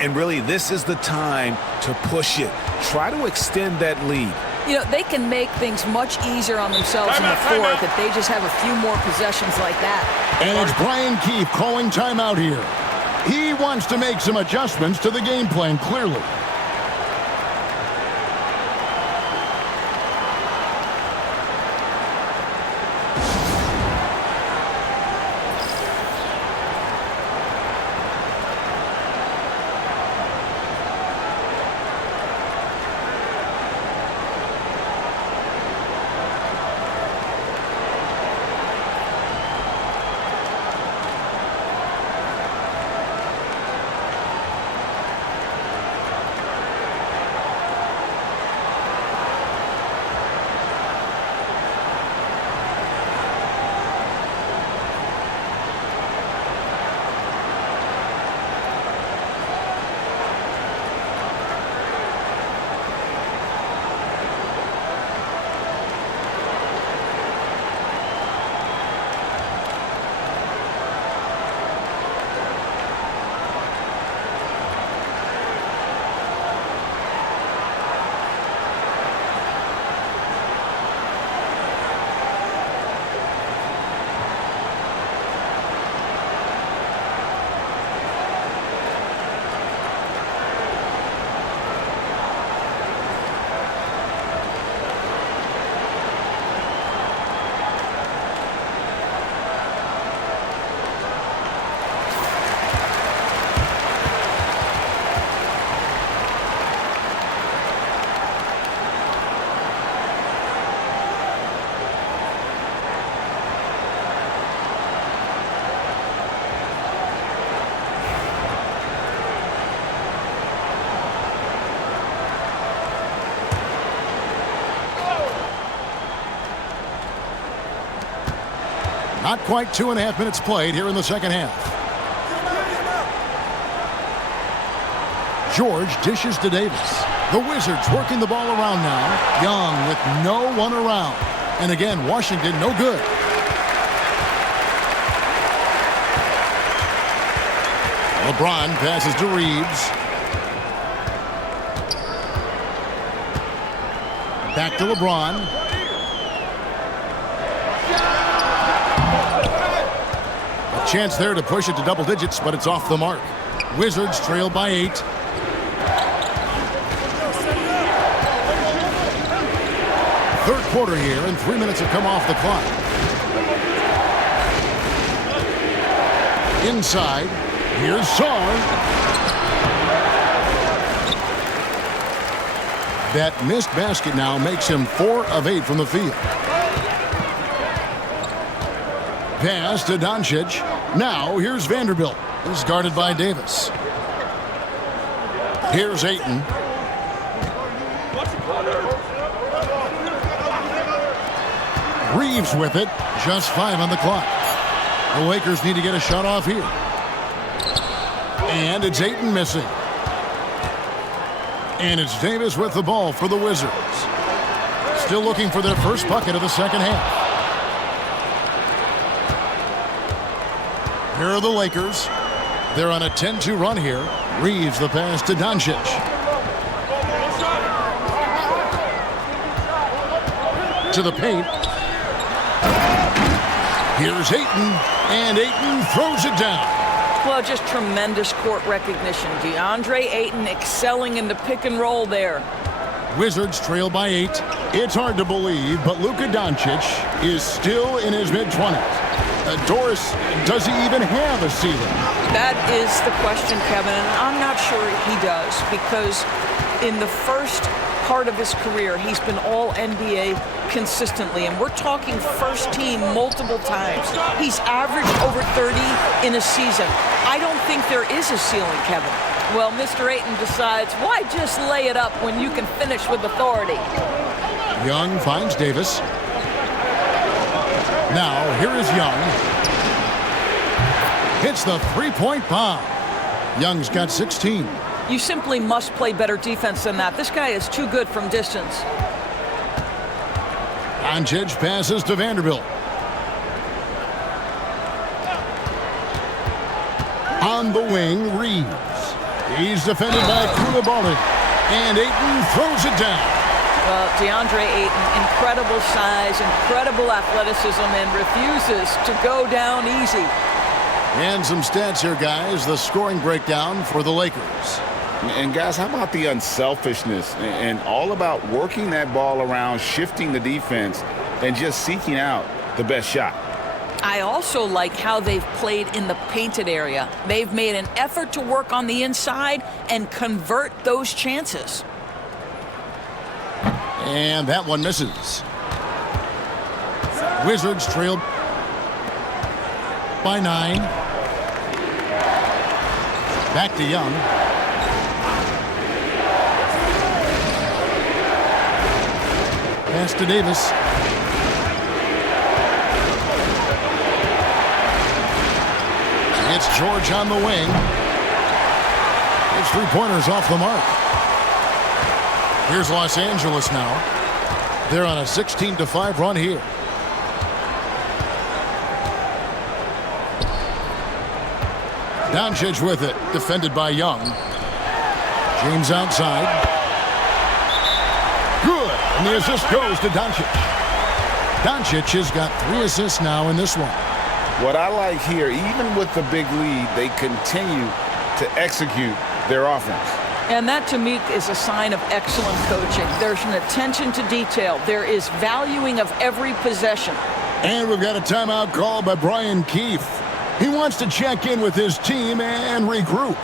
And really, this is the time to push it. Try to extend that lead. You know, they can make things much easier on themselves in the fourth if they just have a few more possessions like that. And it's Brian Keefe calling timeout here. He wants to make some adjustments to the game plan, clearly. Not quite 2.5 minutes played here in the second half. George dishes to Davis. The Wizards working the ball around now. Young with no one around. And again, Washington no good. LeBron passes to Reeves. Back to LeBron. A chance there to push it to double digits, but it's off the mark. Wizards trail by 8. Third quarter here, and 3 minutes have come off the clock. Inside, here's Sarr. That missed basket now makes him 4 of 8 from the field. Pass to Doncic. Now here's Vanderbilt. He's guarded by Davis. Here's Ayton. Reeves with it. Just 5 on the clock. The Lakers need to get a shot off here. And it's Ayton missing. And it's Davis with the ball for the Wizards. Still looking for their first bucket of the second half. Here are the Lakers. They're on a 10-2 run here. Reeves the pass to Doncic. To the paint. Here's Ayton, and Ayton throws it down. Well, just tremendous court recognition. DeAndre Ayton excelling in the pick and roll there. Wizards trail by 8. It's hard to believe, but Luka Doncic is still in his mid-20s. Doris, does he even have a ceiling? That is the question, Kevin, and I'm not sure he does, because in the first part of his career, he's been all NBA consistently, and we're talking first team multiple times. He's averaged over 30 in a season. I don't think there is a ceiling, Kevin. Well, Mr. Ayton decides, why just lay it up when you can finish with authority? Young finds Davis. Now, here is Young. Hits the three-point bomb. Young's got 16. You simply must play better defense than that. This guy is too good from distance. Doncic passes to Vanderbilt. On the wing, Reeves. He's defended by Koulibaly. And Ayton throws it down. Well, DeAndre Ayton, incredible size, incredible athleticism, and refuses to go down easy. And some stats here, guys. The scoring breakdown for the Lakers. And guys, how about the unselfishness and all about working that ball around, shifting the defense, and just seeking out the best shot? I also like how they've played in the painted area. They've made an effort to work on the inside and convert those chances. And that one misses. Wizards trail by 9. Back to Young. Pass to Davis. It's George on the wing. His three-pointers off the mark. Here's Los Angeles now. They're on a 16-5 run here. Doncic with it, defended by Young. James outside. Good, and the assist goes to Doncic. Doncic has got 3 assists now in this one. What I like here, even with the big lead, they continue to execute their offense. And that, to me, is a sign of excellent coaching. There's an attention to detail. There is valuing of every possession. And we've got a timeout call by Brian Keefe. He wants to check in with his team and regroup.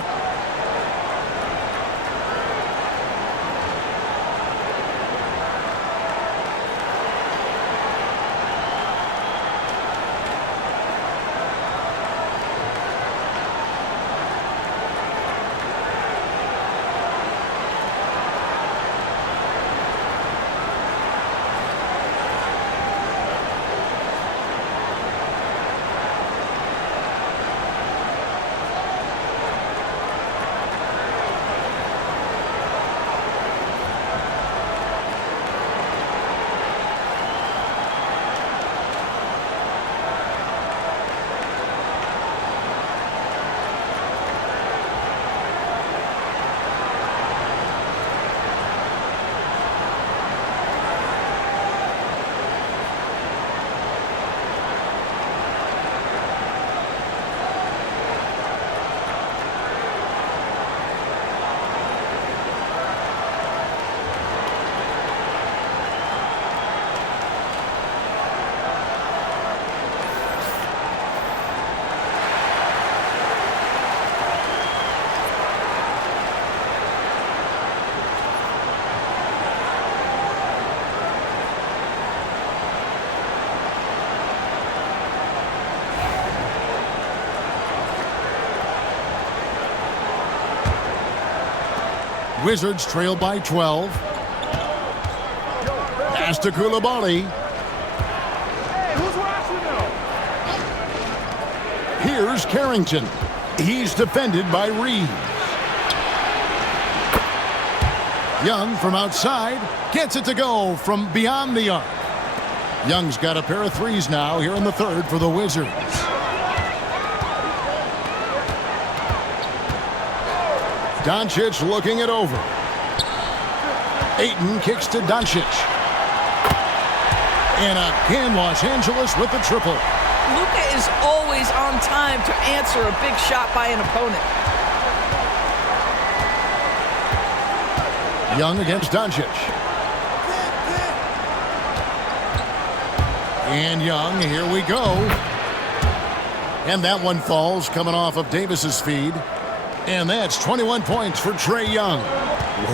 Wizards trail by 12. Pass to Coulibaly. Here's Carrington. He's defended by Reeves. Young from outside gets it to go from beyond the arc. Young's got a pair of threes now here in the third for the Wizards. Doncic looking it over. Ayton kicks to Doncic. And again, Los Angeles with the triple. Luka is always on time to answer a big shot by an opponent. Young against Doncic. And Young, here we go. And that one falls coming off of Davis's feed. And that's 21 points for Trae Young.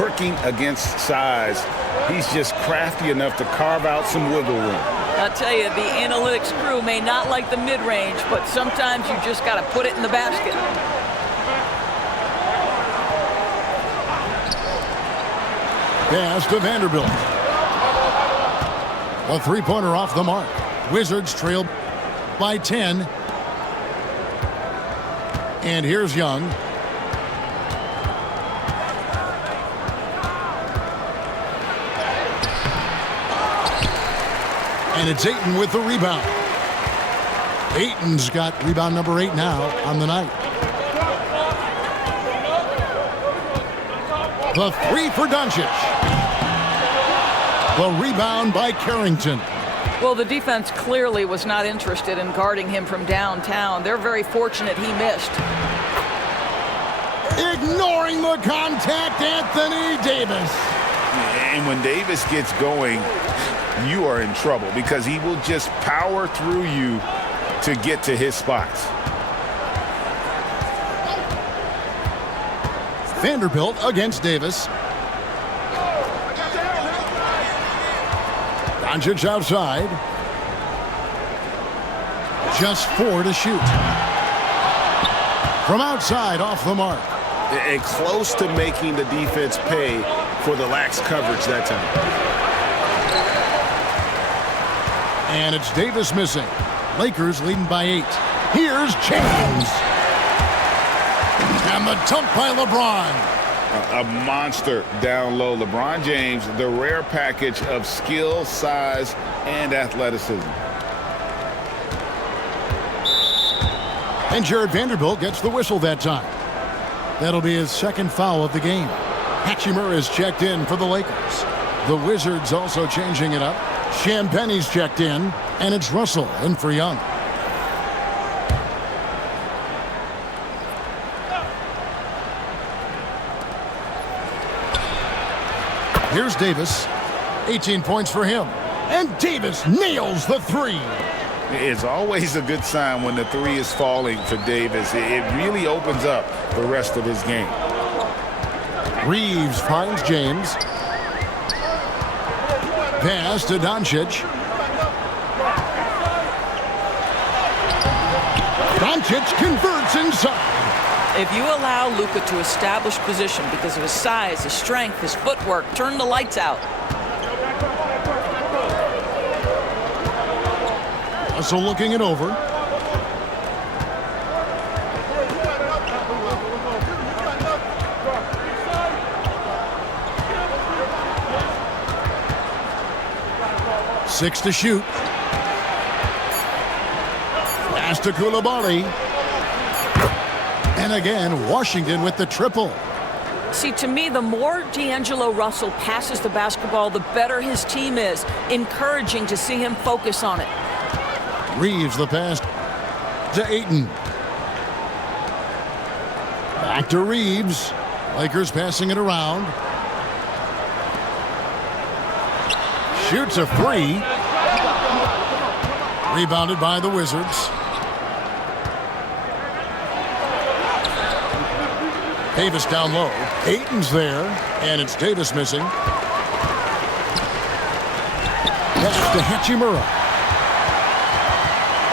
Working against size, he's just crafty enough to carve out some wiggle room. I'll tell you, the analytics crew may not like the mid-range, but sometimes you just got to put it in the basket. Pass to Vanderbilt. A three-pointer off the mark. Wizards trail by 10. And here's Young. And it's Ayton with the rebound. Ayton's got rebound number 8 now on the night. The three for Doncic. The rebound by Carrington. Well, the defense clearly was not interested in guarding him from downtown. They're very fortunate he missed. Ignoring the contact, Anthony Davis. And when Davis gets going, you are in trouble because he will just power through you to get to his spots. Vanderbilt against Davis. Doncic outside. Just 4 to shoot. From outside, off the mark. And close to making the defense pay for the lax coverage that time. And it's Davis missing. Lakers leading by 8. Here's James. And the dunk by LeBron. A monster down low. LeBron James, the rare package of skill, size, and athleticism. And Jared Vanderbilt gets the whistle that time. That'll be his second foul of the game. Hachimura is checked in for the Lakers. The Wizards also changing it up. Champagne's checked in, and it's Russell in for Young. Here's Davis. 18 points for him. And Davis nails the three. It's always a good sign when the three is falling for Davis. It really opens up the rest of his game. Reeves finds James. Pass to Doncic. Doncic converts inside. If you allow Luka to establish position because of his size, his strength, his footwork, turn the lights out. So looking it over. Six to shoot. Pass to Coulibaly. And again, Washington with the triple. See, to me, the more D'Angelo Russell passes the basketball, the better his team is. Encouraging to see him focus on it. Reeves the pass to Ayton. Back to Reeves. Lakers passing it around. Shoots a three. Rebounded by the Wizards. Davis down low. Ayton's there, and it's Davis missing. Pass to Hachimura.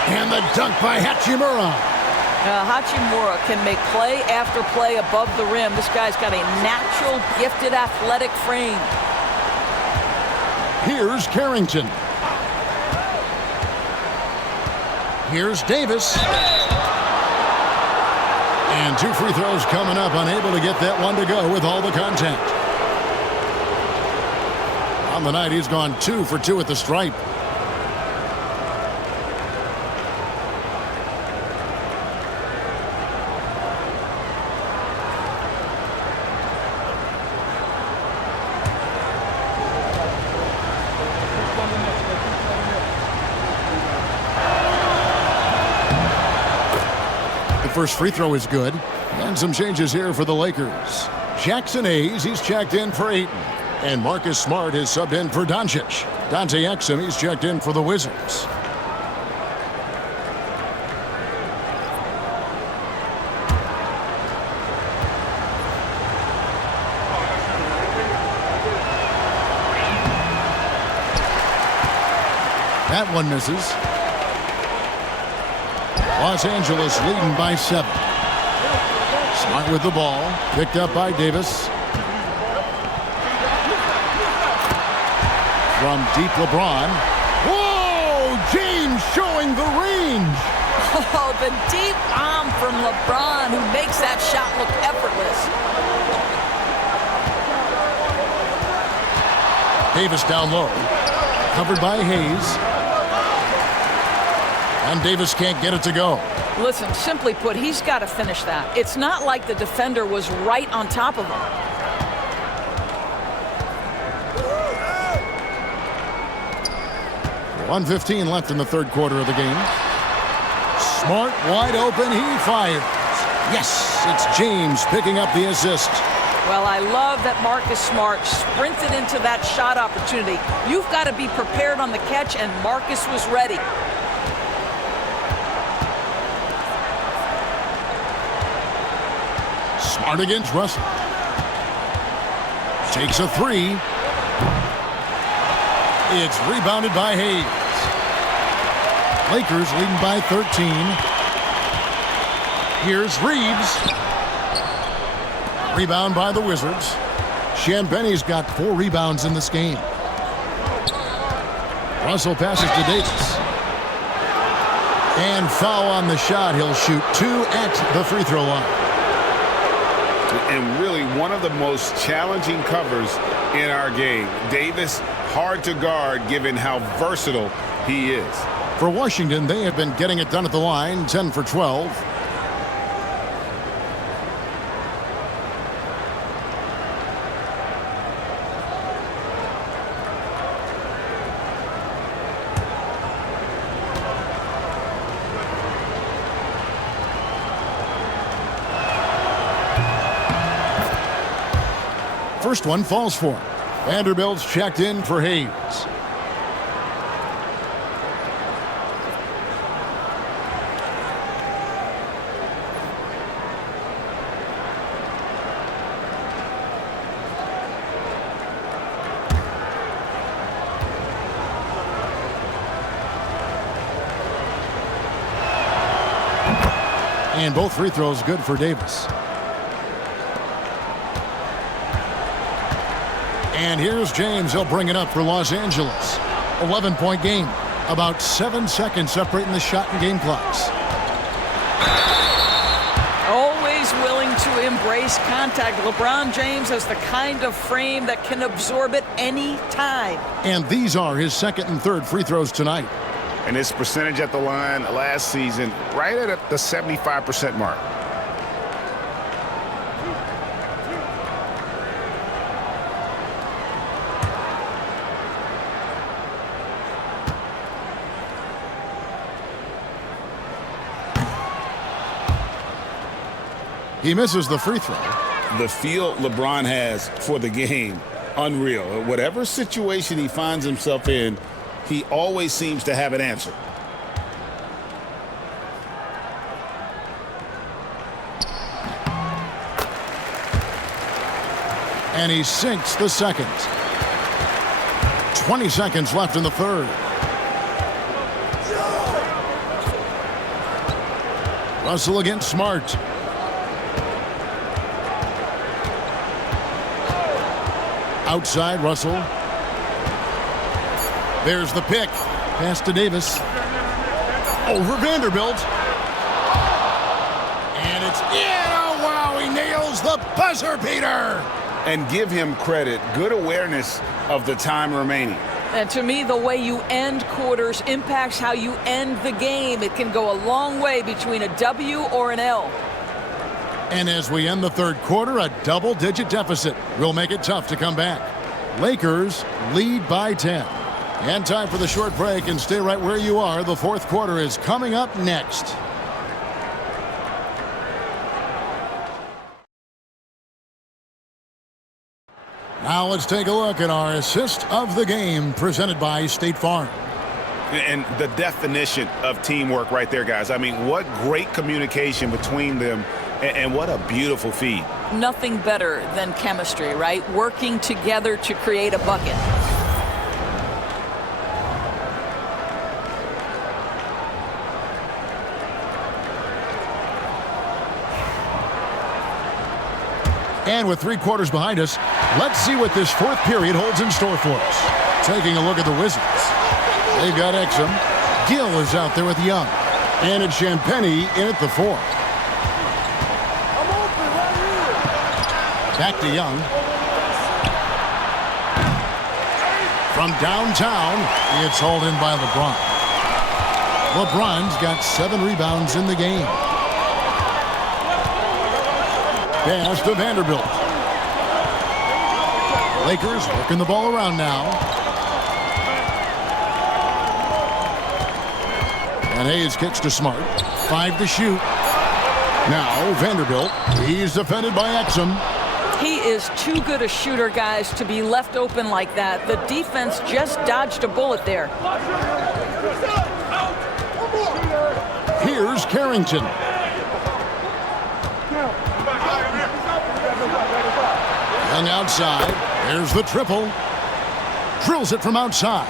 And the dunk by Hachimura. Hachimura can make play after play above the rim. This guy's got a natural, gifted, athletic frame. Here's Carrington. Here's Davis. And 2 free throws coming up, unable to get that one to go with all the contact. On the night, he's gone 2 for 2 at the stripe. First free throw is good. And some changes here for the Lakers. Jackson Hayes, he's checked in for Ayton. And Marcus Smart is subbed in for Doncic. Dante Exum, he's checked in for the Wizards. That one misses. Los Angeles leading by 7. Smart with the ball. Picked up by Davis. From deep, LeBron. Whoa! James showing the range. Oh, the deep arm from LeBron, who makes that shot look effortless. Davis down low. Covered by Hayes. And Davis can't get it to go. Listen, simply put, he's got to finish that. It's not like the defender was right on top of him. .115 left in the third quarter of the game. Smart wide open. He fires. Yes, it's James picking up the assist. Well, I love that Marcus Smart sprinted into that shot opportunity. You've got to be prepared on the catch, and Marcus was ready. Smart against Russell. Takes a 3. It's rebounded by Hayes. Lakers leading by 13. Here's Reeves. Rebound by the Wizards. Shanbenny's got 4 rebounds in this game. Russell passes to Davis. And foul on the shot. He'll shoot 2 at the free throw line. And really one of the most challenging covers in our game. Davis, hard to guard given how versatile he is. For Washington, they have been getting it done at the line, 10 for 12. First one falls for him. Vanderbilt's checked in for Hayes. And both free throws good for Davis. And here's James. He'll bring it up for Los Angeles. 11-point game. About 7 seconds separating the shot and game clocks. Always willing to embrace contact. LeBron James has the kind of frame that can absorb it any time. And these are his second and third free throws tonight. And his percentage at the line last season, right at the 75% mark. He misses the free throw. The feel LeBron has for the game, unreal. Whatever situation he finds himself in, he always seems to have an answer. And he sinks the second. 20 seconds left in the third. Russell against Smart. Outside Russell. There's the pick. Pass to Davis. Over Vanderbilt. And it's in. Oh, wow. He nails the buzzer beater. And give him credit. Good awareness of the time remaining. And to me, the way you end quarters impacts how you end the game. It can go a long way between a W or an L. And as we end the third quarter, a double-digit deficit will make it tough to come back. Lakers lead by 10. And time for the short break, and stay right where you are. The fourth quarter is coming up next. Now let's take a look at our assist of the game presented by State Farm. And the definition of teamwork right there, guys. I mean, what great communication between them, and what a beautiful feed. Nothing better than chemistry, right? Working together to create a bucket. And with 3 quarters behind us, let's see what this fourth period holds in store for us. Taking a look at the Wizards. They've got Exum. Gill is out there with Young. And it's Champagnie in at the 4. Back to Young. From downtown, it's hauled in by LeBron. LeBron's got 7 rebounds in the game. Pass to Vanderbilt. Lakers working the ball around now. And Hayes kicks to Smart. 5 to shoot. Now Vanderbilt. He's defended by Exum. He is too good a shooter, guys, to be left open like that. The defense just dodged a bullet there. Here's Carrington. Young outside. There's the triple. Drills it from outside.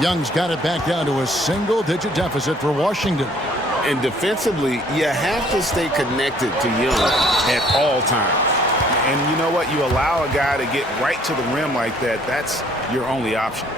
Young's got it back down to a single-digit deficit for Washington. And defensively, you have to stay connected to Young at all times. And you know what? You allow a guy to get right to the rim like that, that's your only option.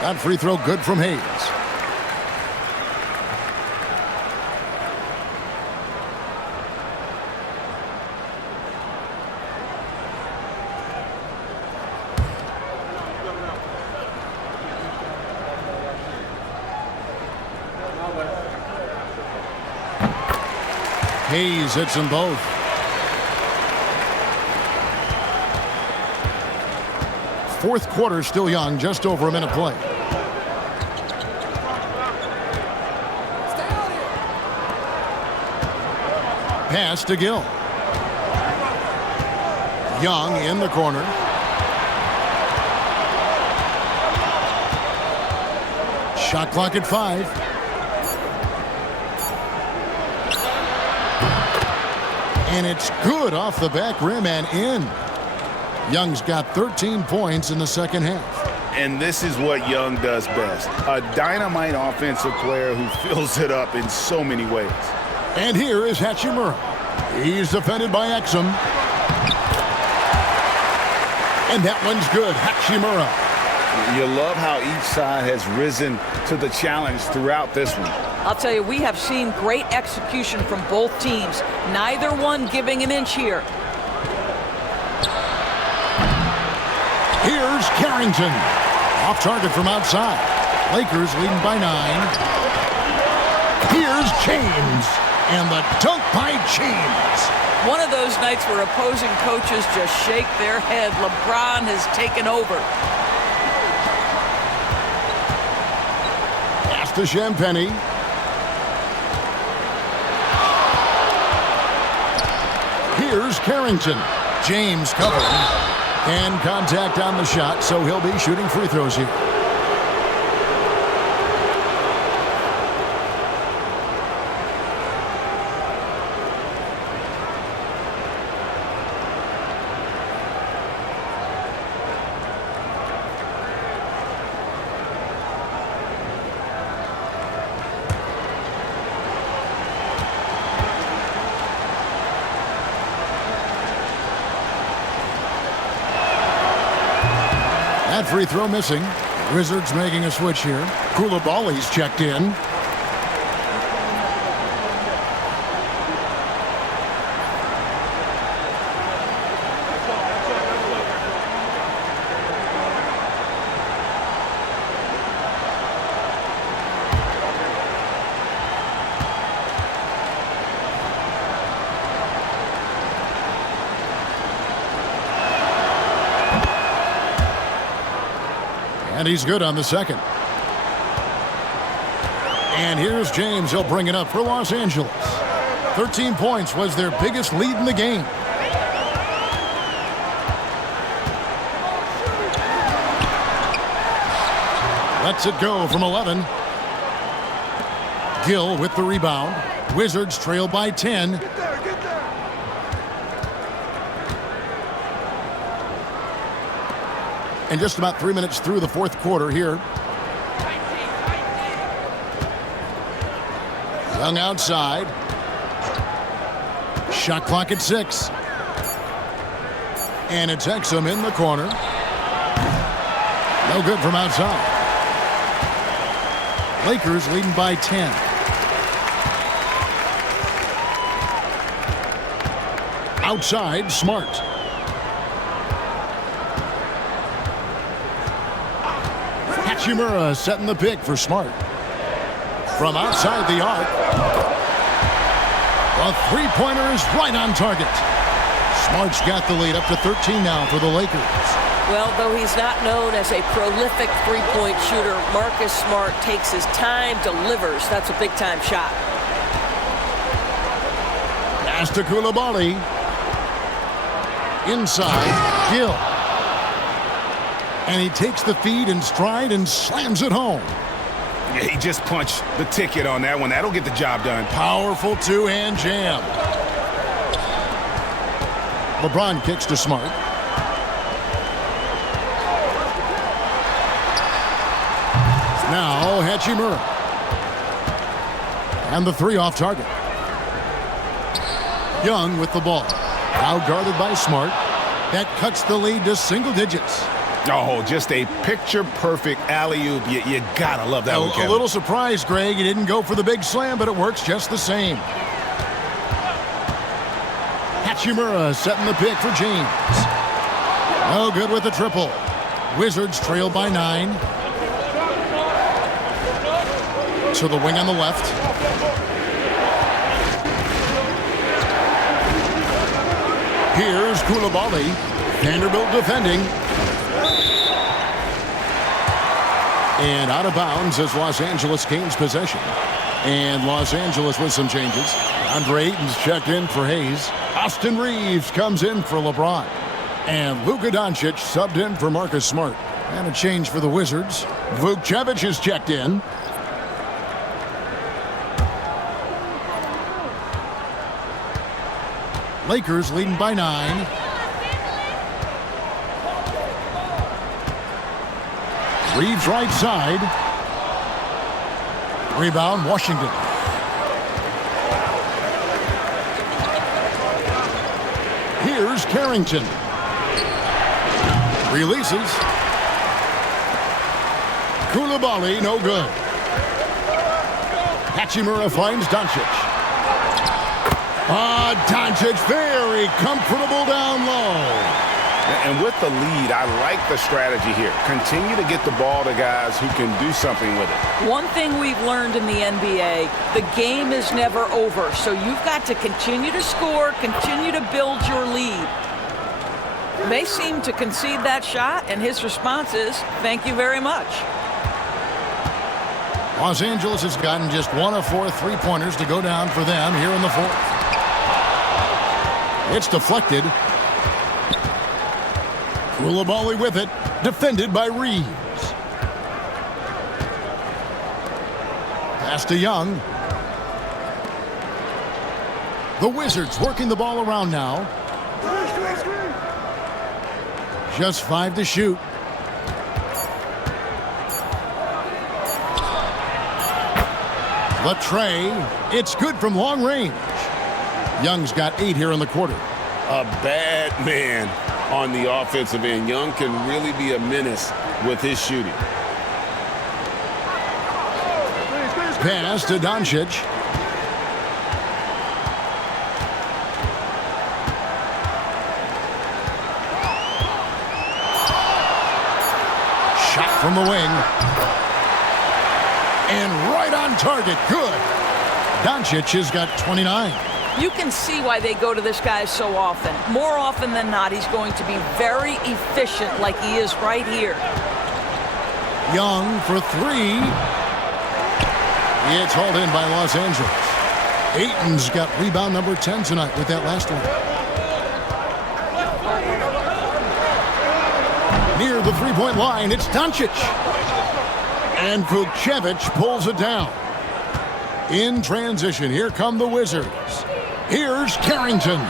That free throw good from Hayes. Hayes hits them both. Fourth quarter still young, just over a minute play. Pass to Gill. Young in the corner. Shot clock at 5. And it's good off the back rim and in. Young's got 13 points in the second half. And this is what Young does best. A dynamite offensive player who fills it up in so many ways. And here is Hachimura. He's defended by Exum. And that one's good. Hachimura. You love how each side has risen to the challenge throughout this one. I'll tell you, we have seen great execution from both teams. Neither one giving an inch here. Here's Carrington. Off target from outside. Lakers leading by 9. Here's James. And the dunk by James. One of those nights where opposing coaches just shake their head. LeBron has taken over. Pass to Champagnie. Here's Carrington. James covering. And contact on the shot, so he'll be shooting free throws here. That free throw missing. Wizards making a switch here. Koulibaly's checked in. And he's good on the second. And here's James. He'll bring it up for Los Angeles. 13 points was their biggest lead in the game. Lets it go from 11. Gill with the rebound. Wizards trail by 10. And just about 3 minutes through the fourth quarter here. Young outside. Shot clock at 6. And it's Exum in the corner. No good from outside. Lakers leading by 10. Outside, Smart. Hachimura setting the pick for Smart. From outside the arc. A three-pointer is right on target. Smart's got the lead up to 13 now for the Lakers. Well, though he's not known as a prolific three-point shooter, Marcus Smart takes his time, delivers. That's a big-time shot. Pass to Koulibaly. Inside, Gill. And he takes the feed in stride and slams it home. Yeah, he just punched the ticket on that one. That'll get the job done. Powerful two-hand jam. LeBron kicks to Smart. Now Hachimura. And the three off target. Young with the ball. Now guarded by Smart. That cuts the lead to single digits. Oh, just a picture-perfect alley-oop. You gotta love that one, Kevin. A little surprised, Greg. He didn't go for the big slam, but it works just the same. Hachimura setting the pick for James. No good with the triple. Wizards trail by 9. To the wing on the left. Here's Koulibaly. Vanderbilt defending. And out of bounds as Los Angeles gains possession. And Los Angeles with some changes. Andre Ayton's checked in for Hayes. Austin Reeves comes in for LeBron. And Luka Doncic subbed in for Marcus Smart. And a change for the Wizards. Vukcevic is checked in. Lakers leading by 9. Reeves right side. Rebound, Washington. Here's Carrington. Releases. Koulibaly, no good. Hachimura finds Doncic. Doncic very comfortable down low. And with the lead, I like the strategy here. Continue to get the ball to guys who can do something with it. One thing we've learned in the NBA, the game is never over. So you've got to continue to score, continue to build your lead. They seem to concede that shot, and his response is, thank you very much. Los Angeles has gotten just 1 of 4 three-pointers to go down for them here in the fourth. It's deflected. Koulibaly with it, defended by Reeves. Pass to Young. The Wizards working the ball around now. Just 5 to shoot. The tray. It's good from long range. Young's got 8 here in the quarter. A bad man on the offensive end. Young can really be a menace with his shooting. Pass to Doncic. Shot from the wing. And right on target. Good. Doncic has got 29. You can see why they go to this guy so often. More often than not, he's going to be very efficient like he is right here. Young for 3. It's hauled in by Los Angeles. Ayton's got rebound number 10 tonight with that last one. Near the three-point line, it's Doncic. And Vukcevic pulls it down. In transition, here come the Wizards. Here's Carrington.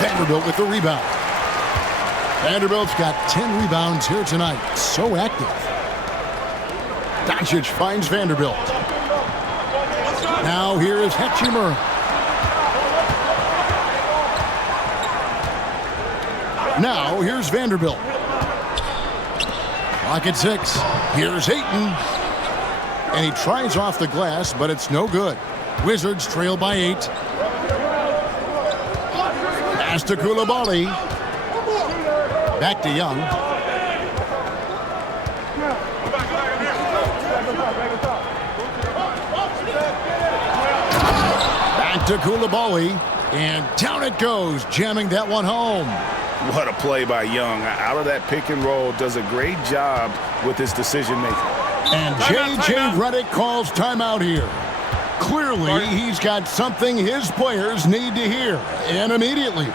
Vanderbilt with the rebound. Vanderbilt's got 10 rebounds here tonight. So active. Doncic finds Vanderbilt. Now here is Hachimura. Now here's Vanderbilt. Clock at 6. Here's Ayton. And he tries off the glass, but it's no good. Wizards trail by 8. Pass to Koulibaly. Back to Young. Back to Koulibaly. And down it goes, jamming that one home. What a play by Young. Out of that pick and roll, does a great job with his decision making. And J.J. Redick calls timeout here. Clearly, he's got something his players need to hear, and immediately.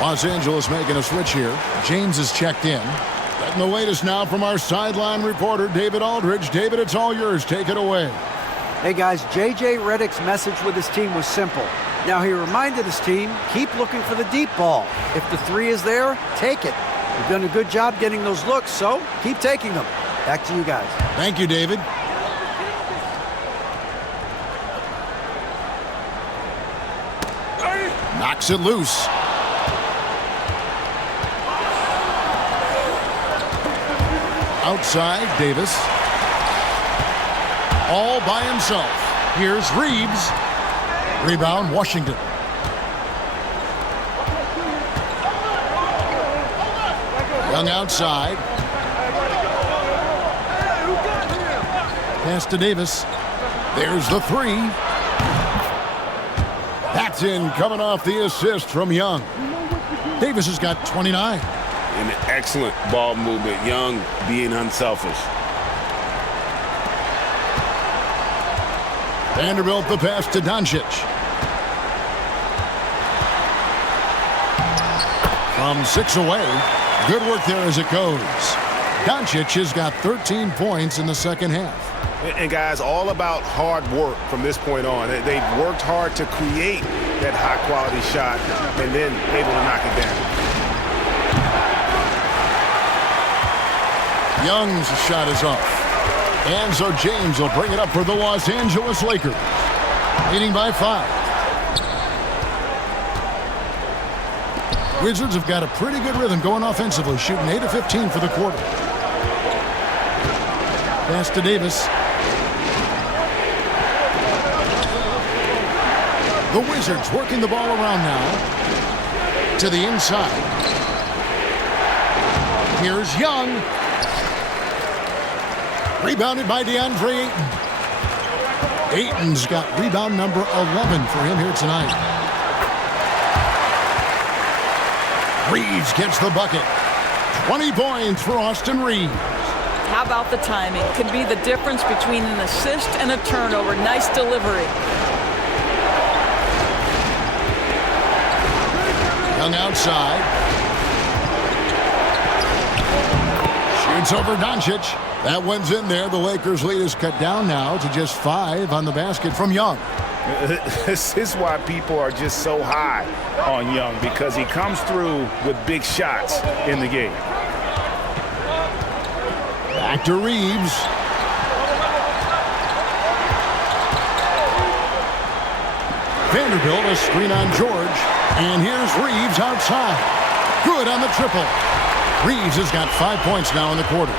Los Angeles making a switch here. James is checked in. Getting the latest now from our sideline reporter, David Aldridge. David, it's all yours. Take it away. Hey, guys, J.J. Redick's message with his team was simple. Now, he reminded his team, keep looking for the deep ball. If the 3 is there, take it. You've done a good job getting those looks, so keep taking them. Back to you guys. Thank you, David. Knocks it loose. Outside, Davis. All by himself. Here's Reeves. Rebound, Washington. Young outside. Pass to Davis. There's the 3. That's in, coming off the assist from Young. Davis has got 29. An excellent ball movement. Young being unselfish. Vanderbilt the pass to Doncic. From 6 away. Good work there as it goes. Doncic has got 13 points in the second half. And guys, all about hard work from this point on. They've worked hard to create that high-quality shot and then able to knock it down. Young's shot is off. And so James will bring it up for the Los Angeles Lakers. Leading by 5. Wizards have got a pretty good rhythm going offensively, shooting 8 of 15 for the quarter. Pass to Davis. The Wizards working the ball around now. To the inside. Here's Young. Rebounded by DeAndre Ayton. Ayton's got rebound number 11 for him here tonight. Reeves gets the bucket. 20 points for Austin Reeves. How about the timing? Can be the difference between an assist and a turnover. Nice delivery. Young outside. Shoots over Doncic. That one's in there. The Lakers' lead is cut down now to just 5 on the basket from Young. This is why people are just so high on Young, because he comes through with big shots in the game. Back to Reeves. Vanderbilt a screen on George. And here's Reeves outside. Good on the triple. Reeves has got 5 points now in the quarter.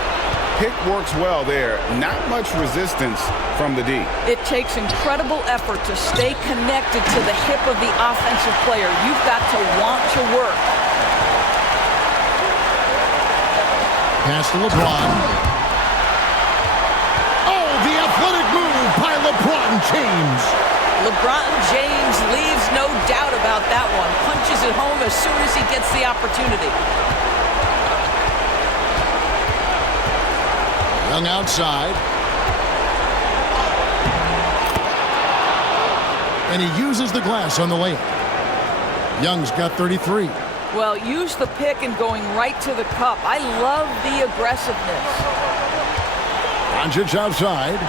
Pick works well there. Not much resistance from the D. It takes incredible effort to stay connected to the hip of the offensive player. You've got to want to work. Pass to LeBron. Oh, the athletic move by LeBron James. LeBron James leaves no doubt about that one. Punches it home as soon as he gets the opportunity. Young outside. And he uses the glass on the layup. Young's got 33. Well, use the pick and going right to the cup. I love the aggressiveness. Doncic outside.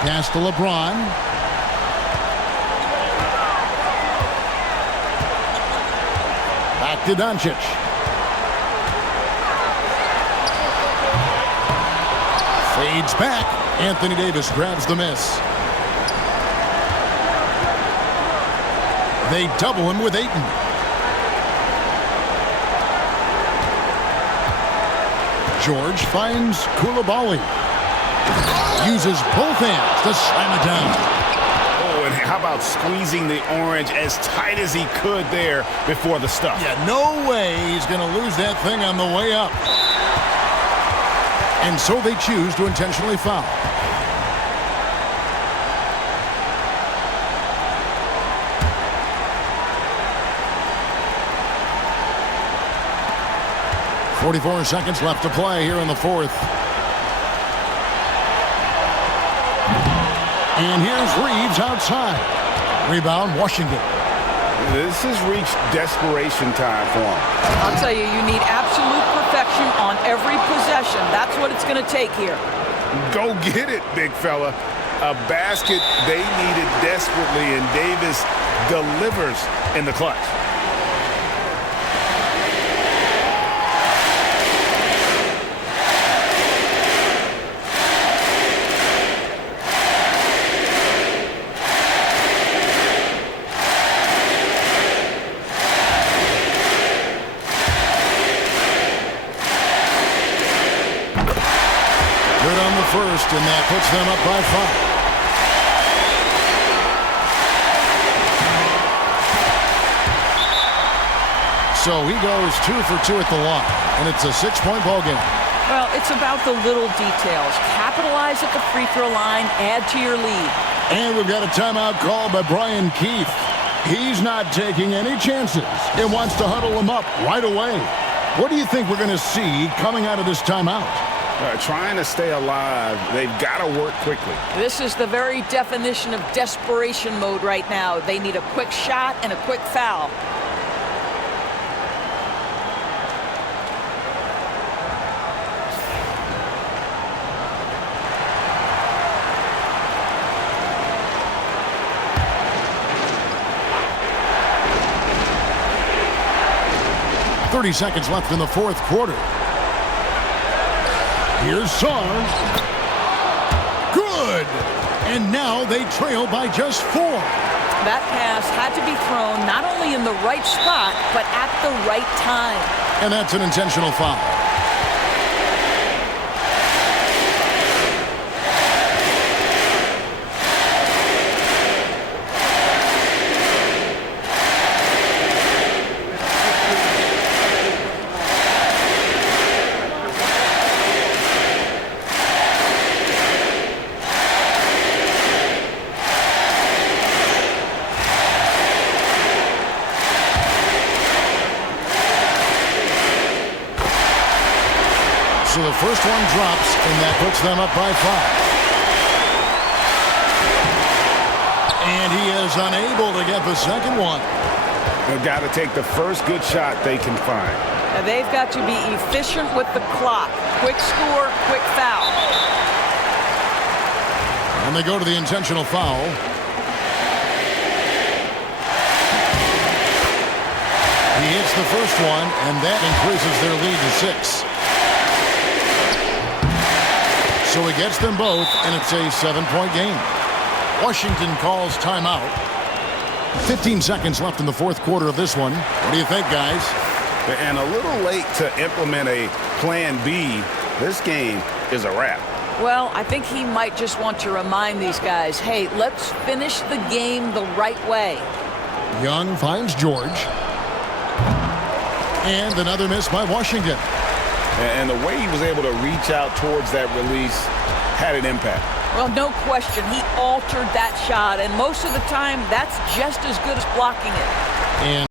Pass to LeBron. Back to Doncic. Fades back. Anthony Davis grabs the miss. They double him with Ayton. George finds Coulibaly. Uses both hands to slam it down. Oh, and how about squeezing the orange as tight as he could there before the stuff? Yeah, no way he's going to lose that thing on the way up. And so they choose to intentionally foul. .44 seconds left to play here in the fourth. And here's Reeves outside. Rebound, Washington. This has reached desperation time for him. I'll tell you, you need absolute perfection on every possession. That's what it's going to take here. Go get it, big fella. A basket they needed desperately, and Davis delivers in the clutch. First, and that puts them up by 5. So he goes 2 for 2 at the line, and it's a 6-point ball game. Well, it's about the little details. Capitalize at the free throw line, add to your lead. And we've got a timeout called by Brian Keefe. He's not taking any chances and wants to huddle him up right away. What do you think we're going to see coming out of this timeout? Trying to stay alive, they've got to work quickly. This is the very definition of desperation mode right now. They need a quick shot and a quick foul. .30 seconds left in the fourth quarter. Here's Sarr. Good! And now they trail by just 4. That pass had to be thrown not only in the right spot, but at the right time. And that's an intentional foul. So the first one drops, and that puts them up by 5. And he is unable to get the second one. They've got to take the first good shot they can find. Now they've got to be efficient with the clock. Quick score, quick foul. And they go to the intentional foul. He hits the first one, and that increases their lead to 6. So he gets them both, and it's a 7-point game. Washington calls timeout. 15 seconds left in the fourth quarter of this one. What do you think, guys? And a little late to implement a plan B. This game is a wrap. Well, I think he might just want to remind these guys, hey, let's finish the game the right way. Young finds George. And another miss by Washington. And the way he was able to reach out towards that release had an impact. Well, no question. He altered that shot, and most of the time, that's just as good as blocking it. And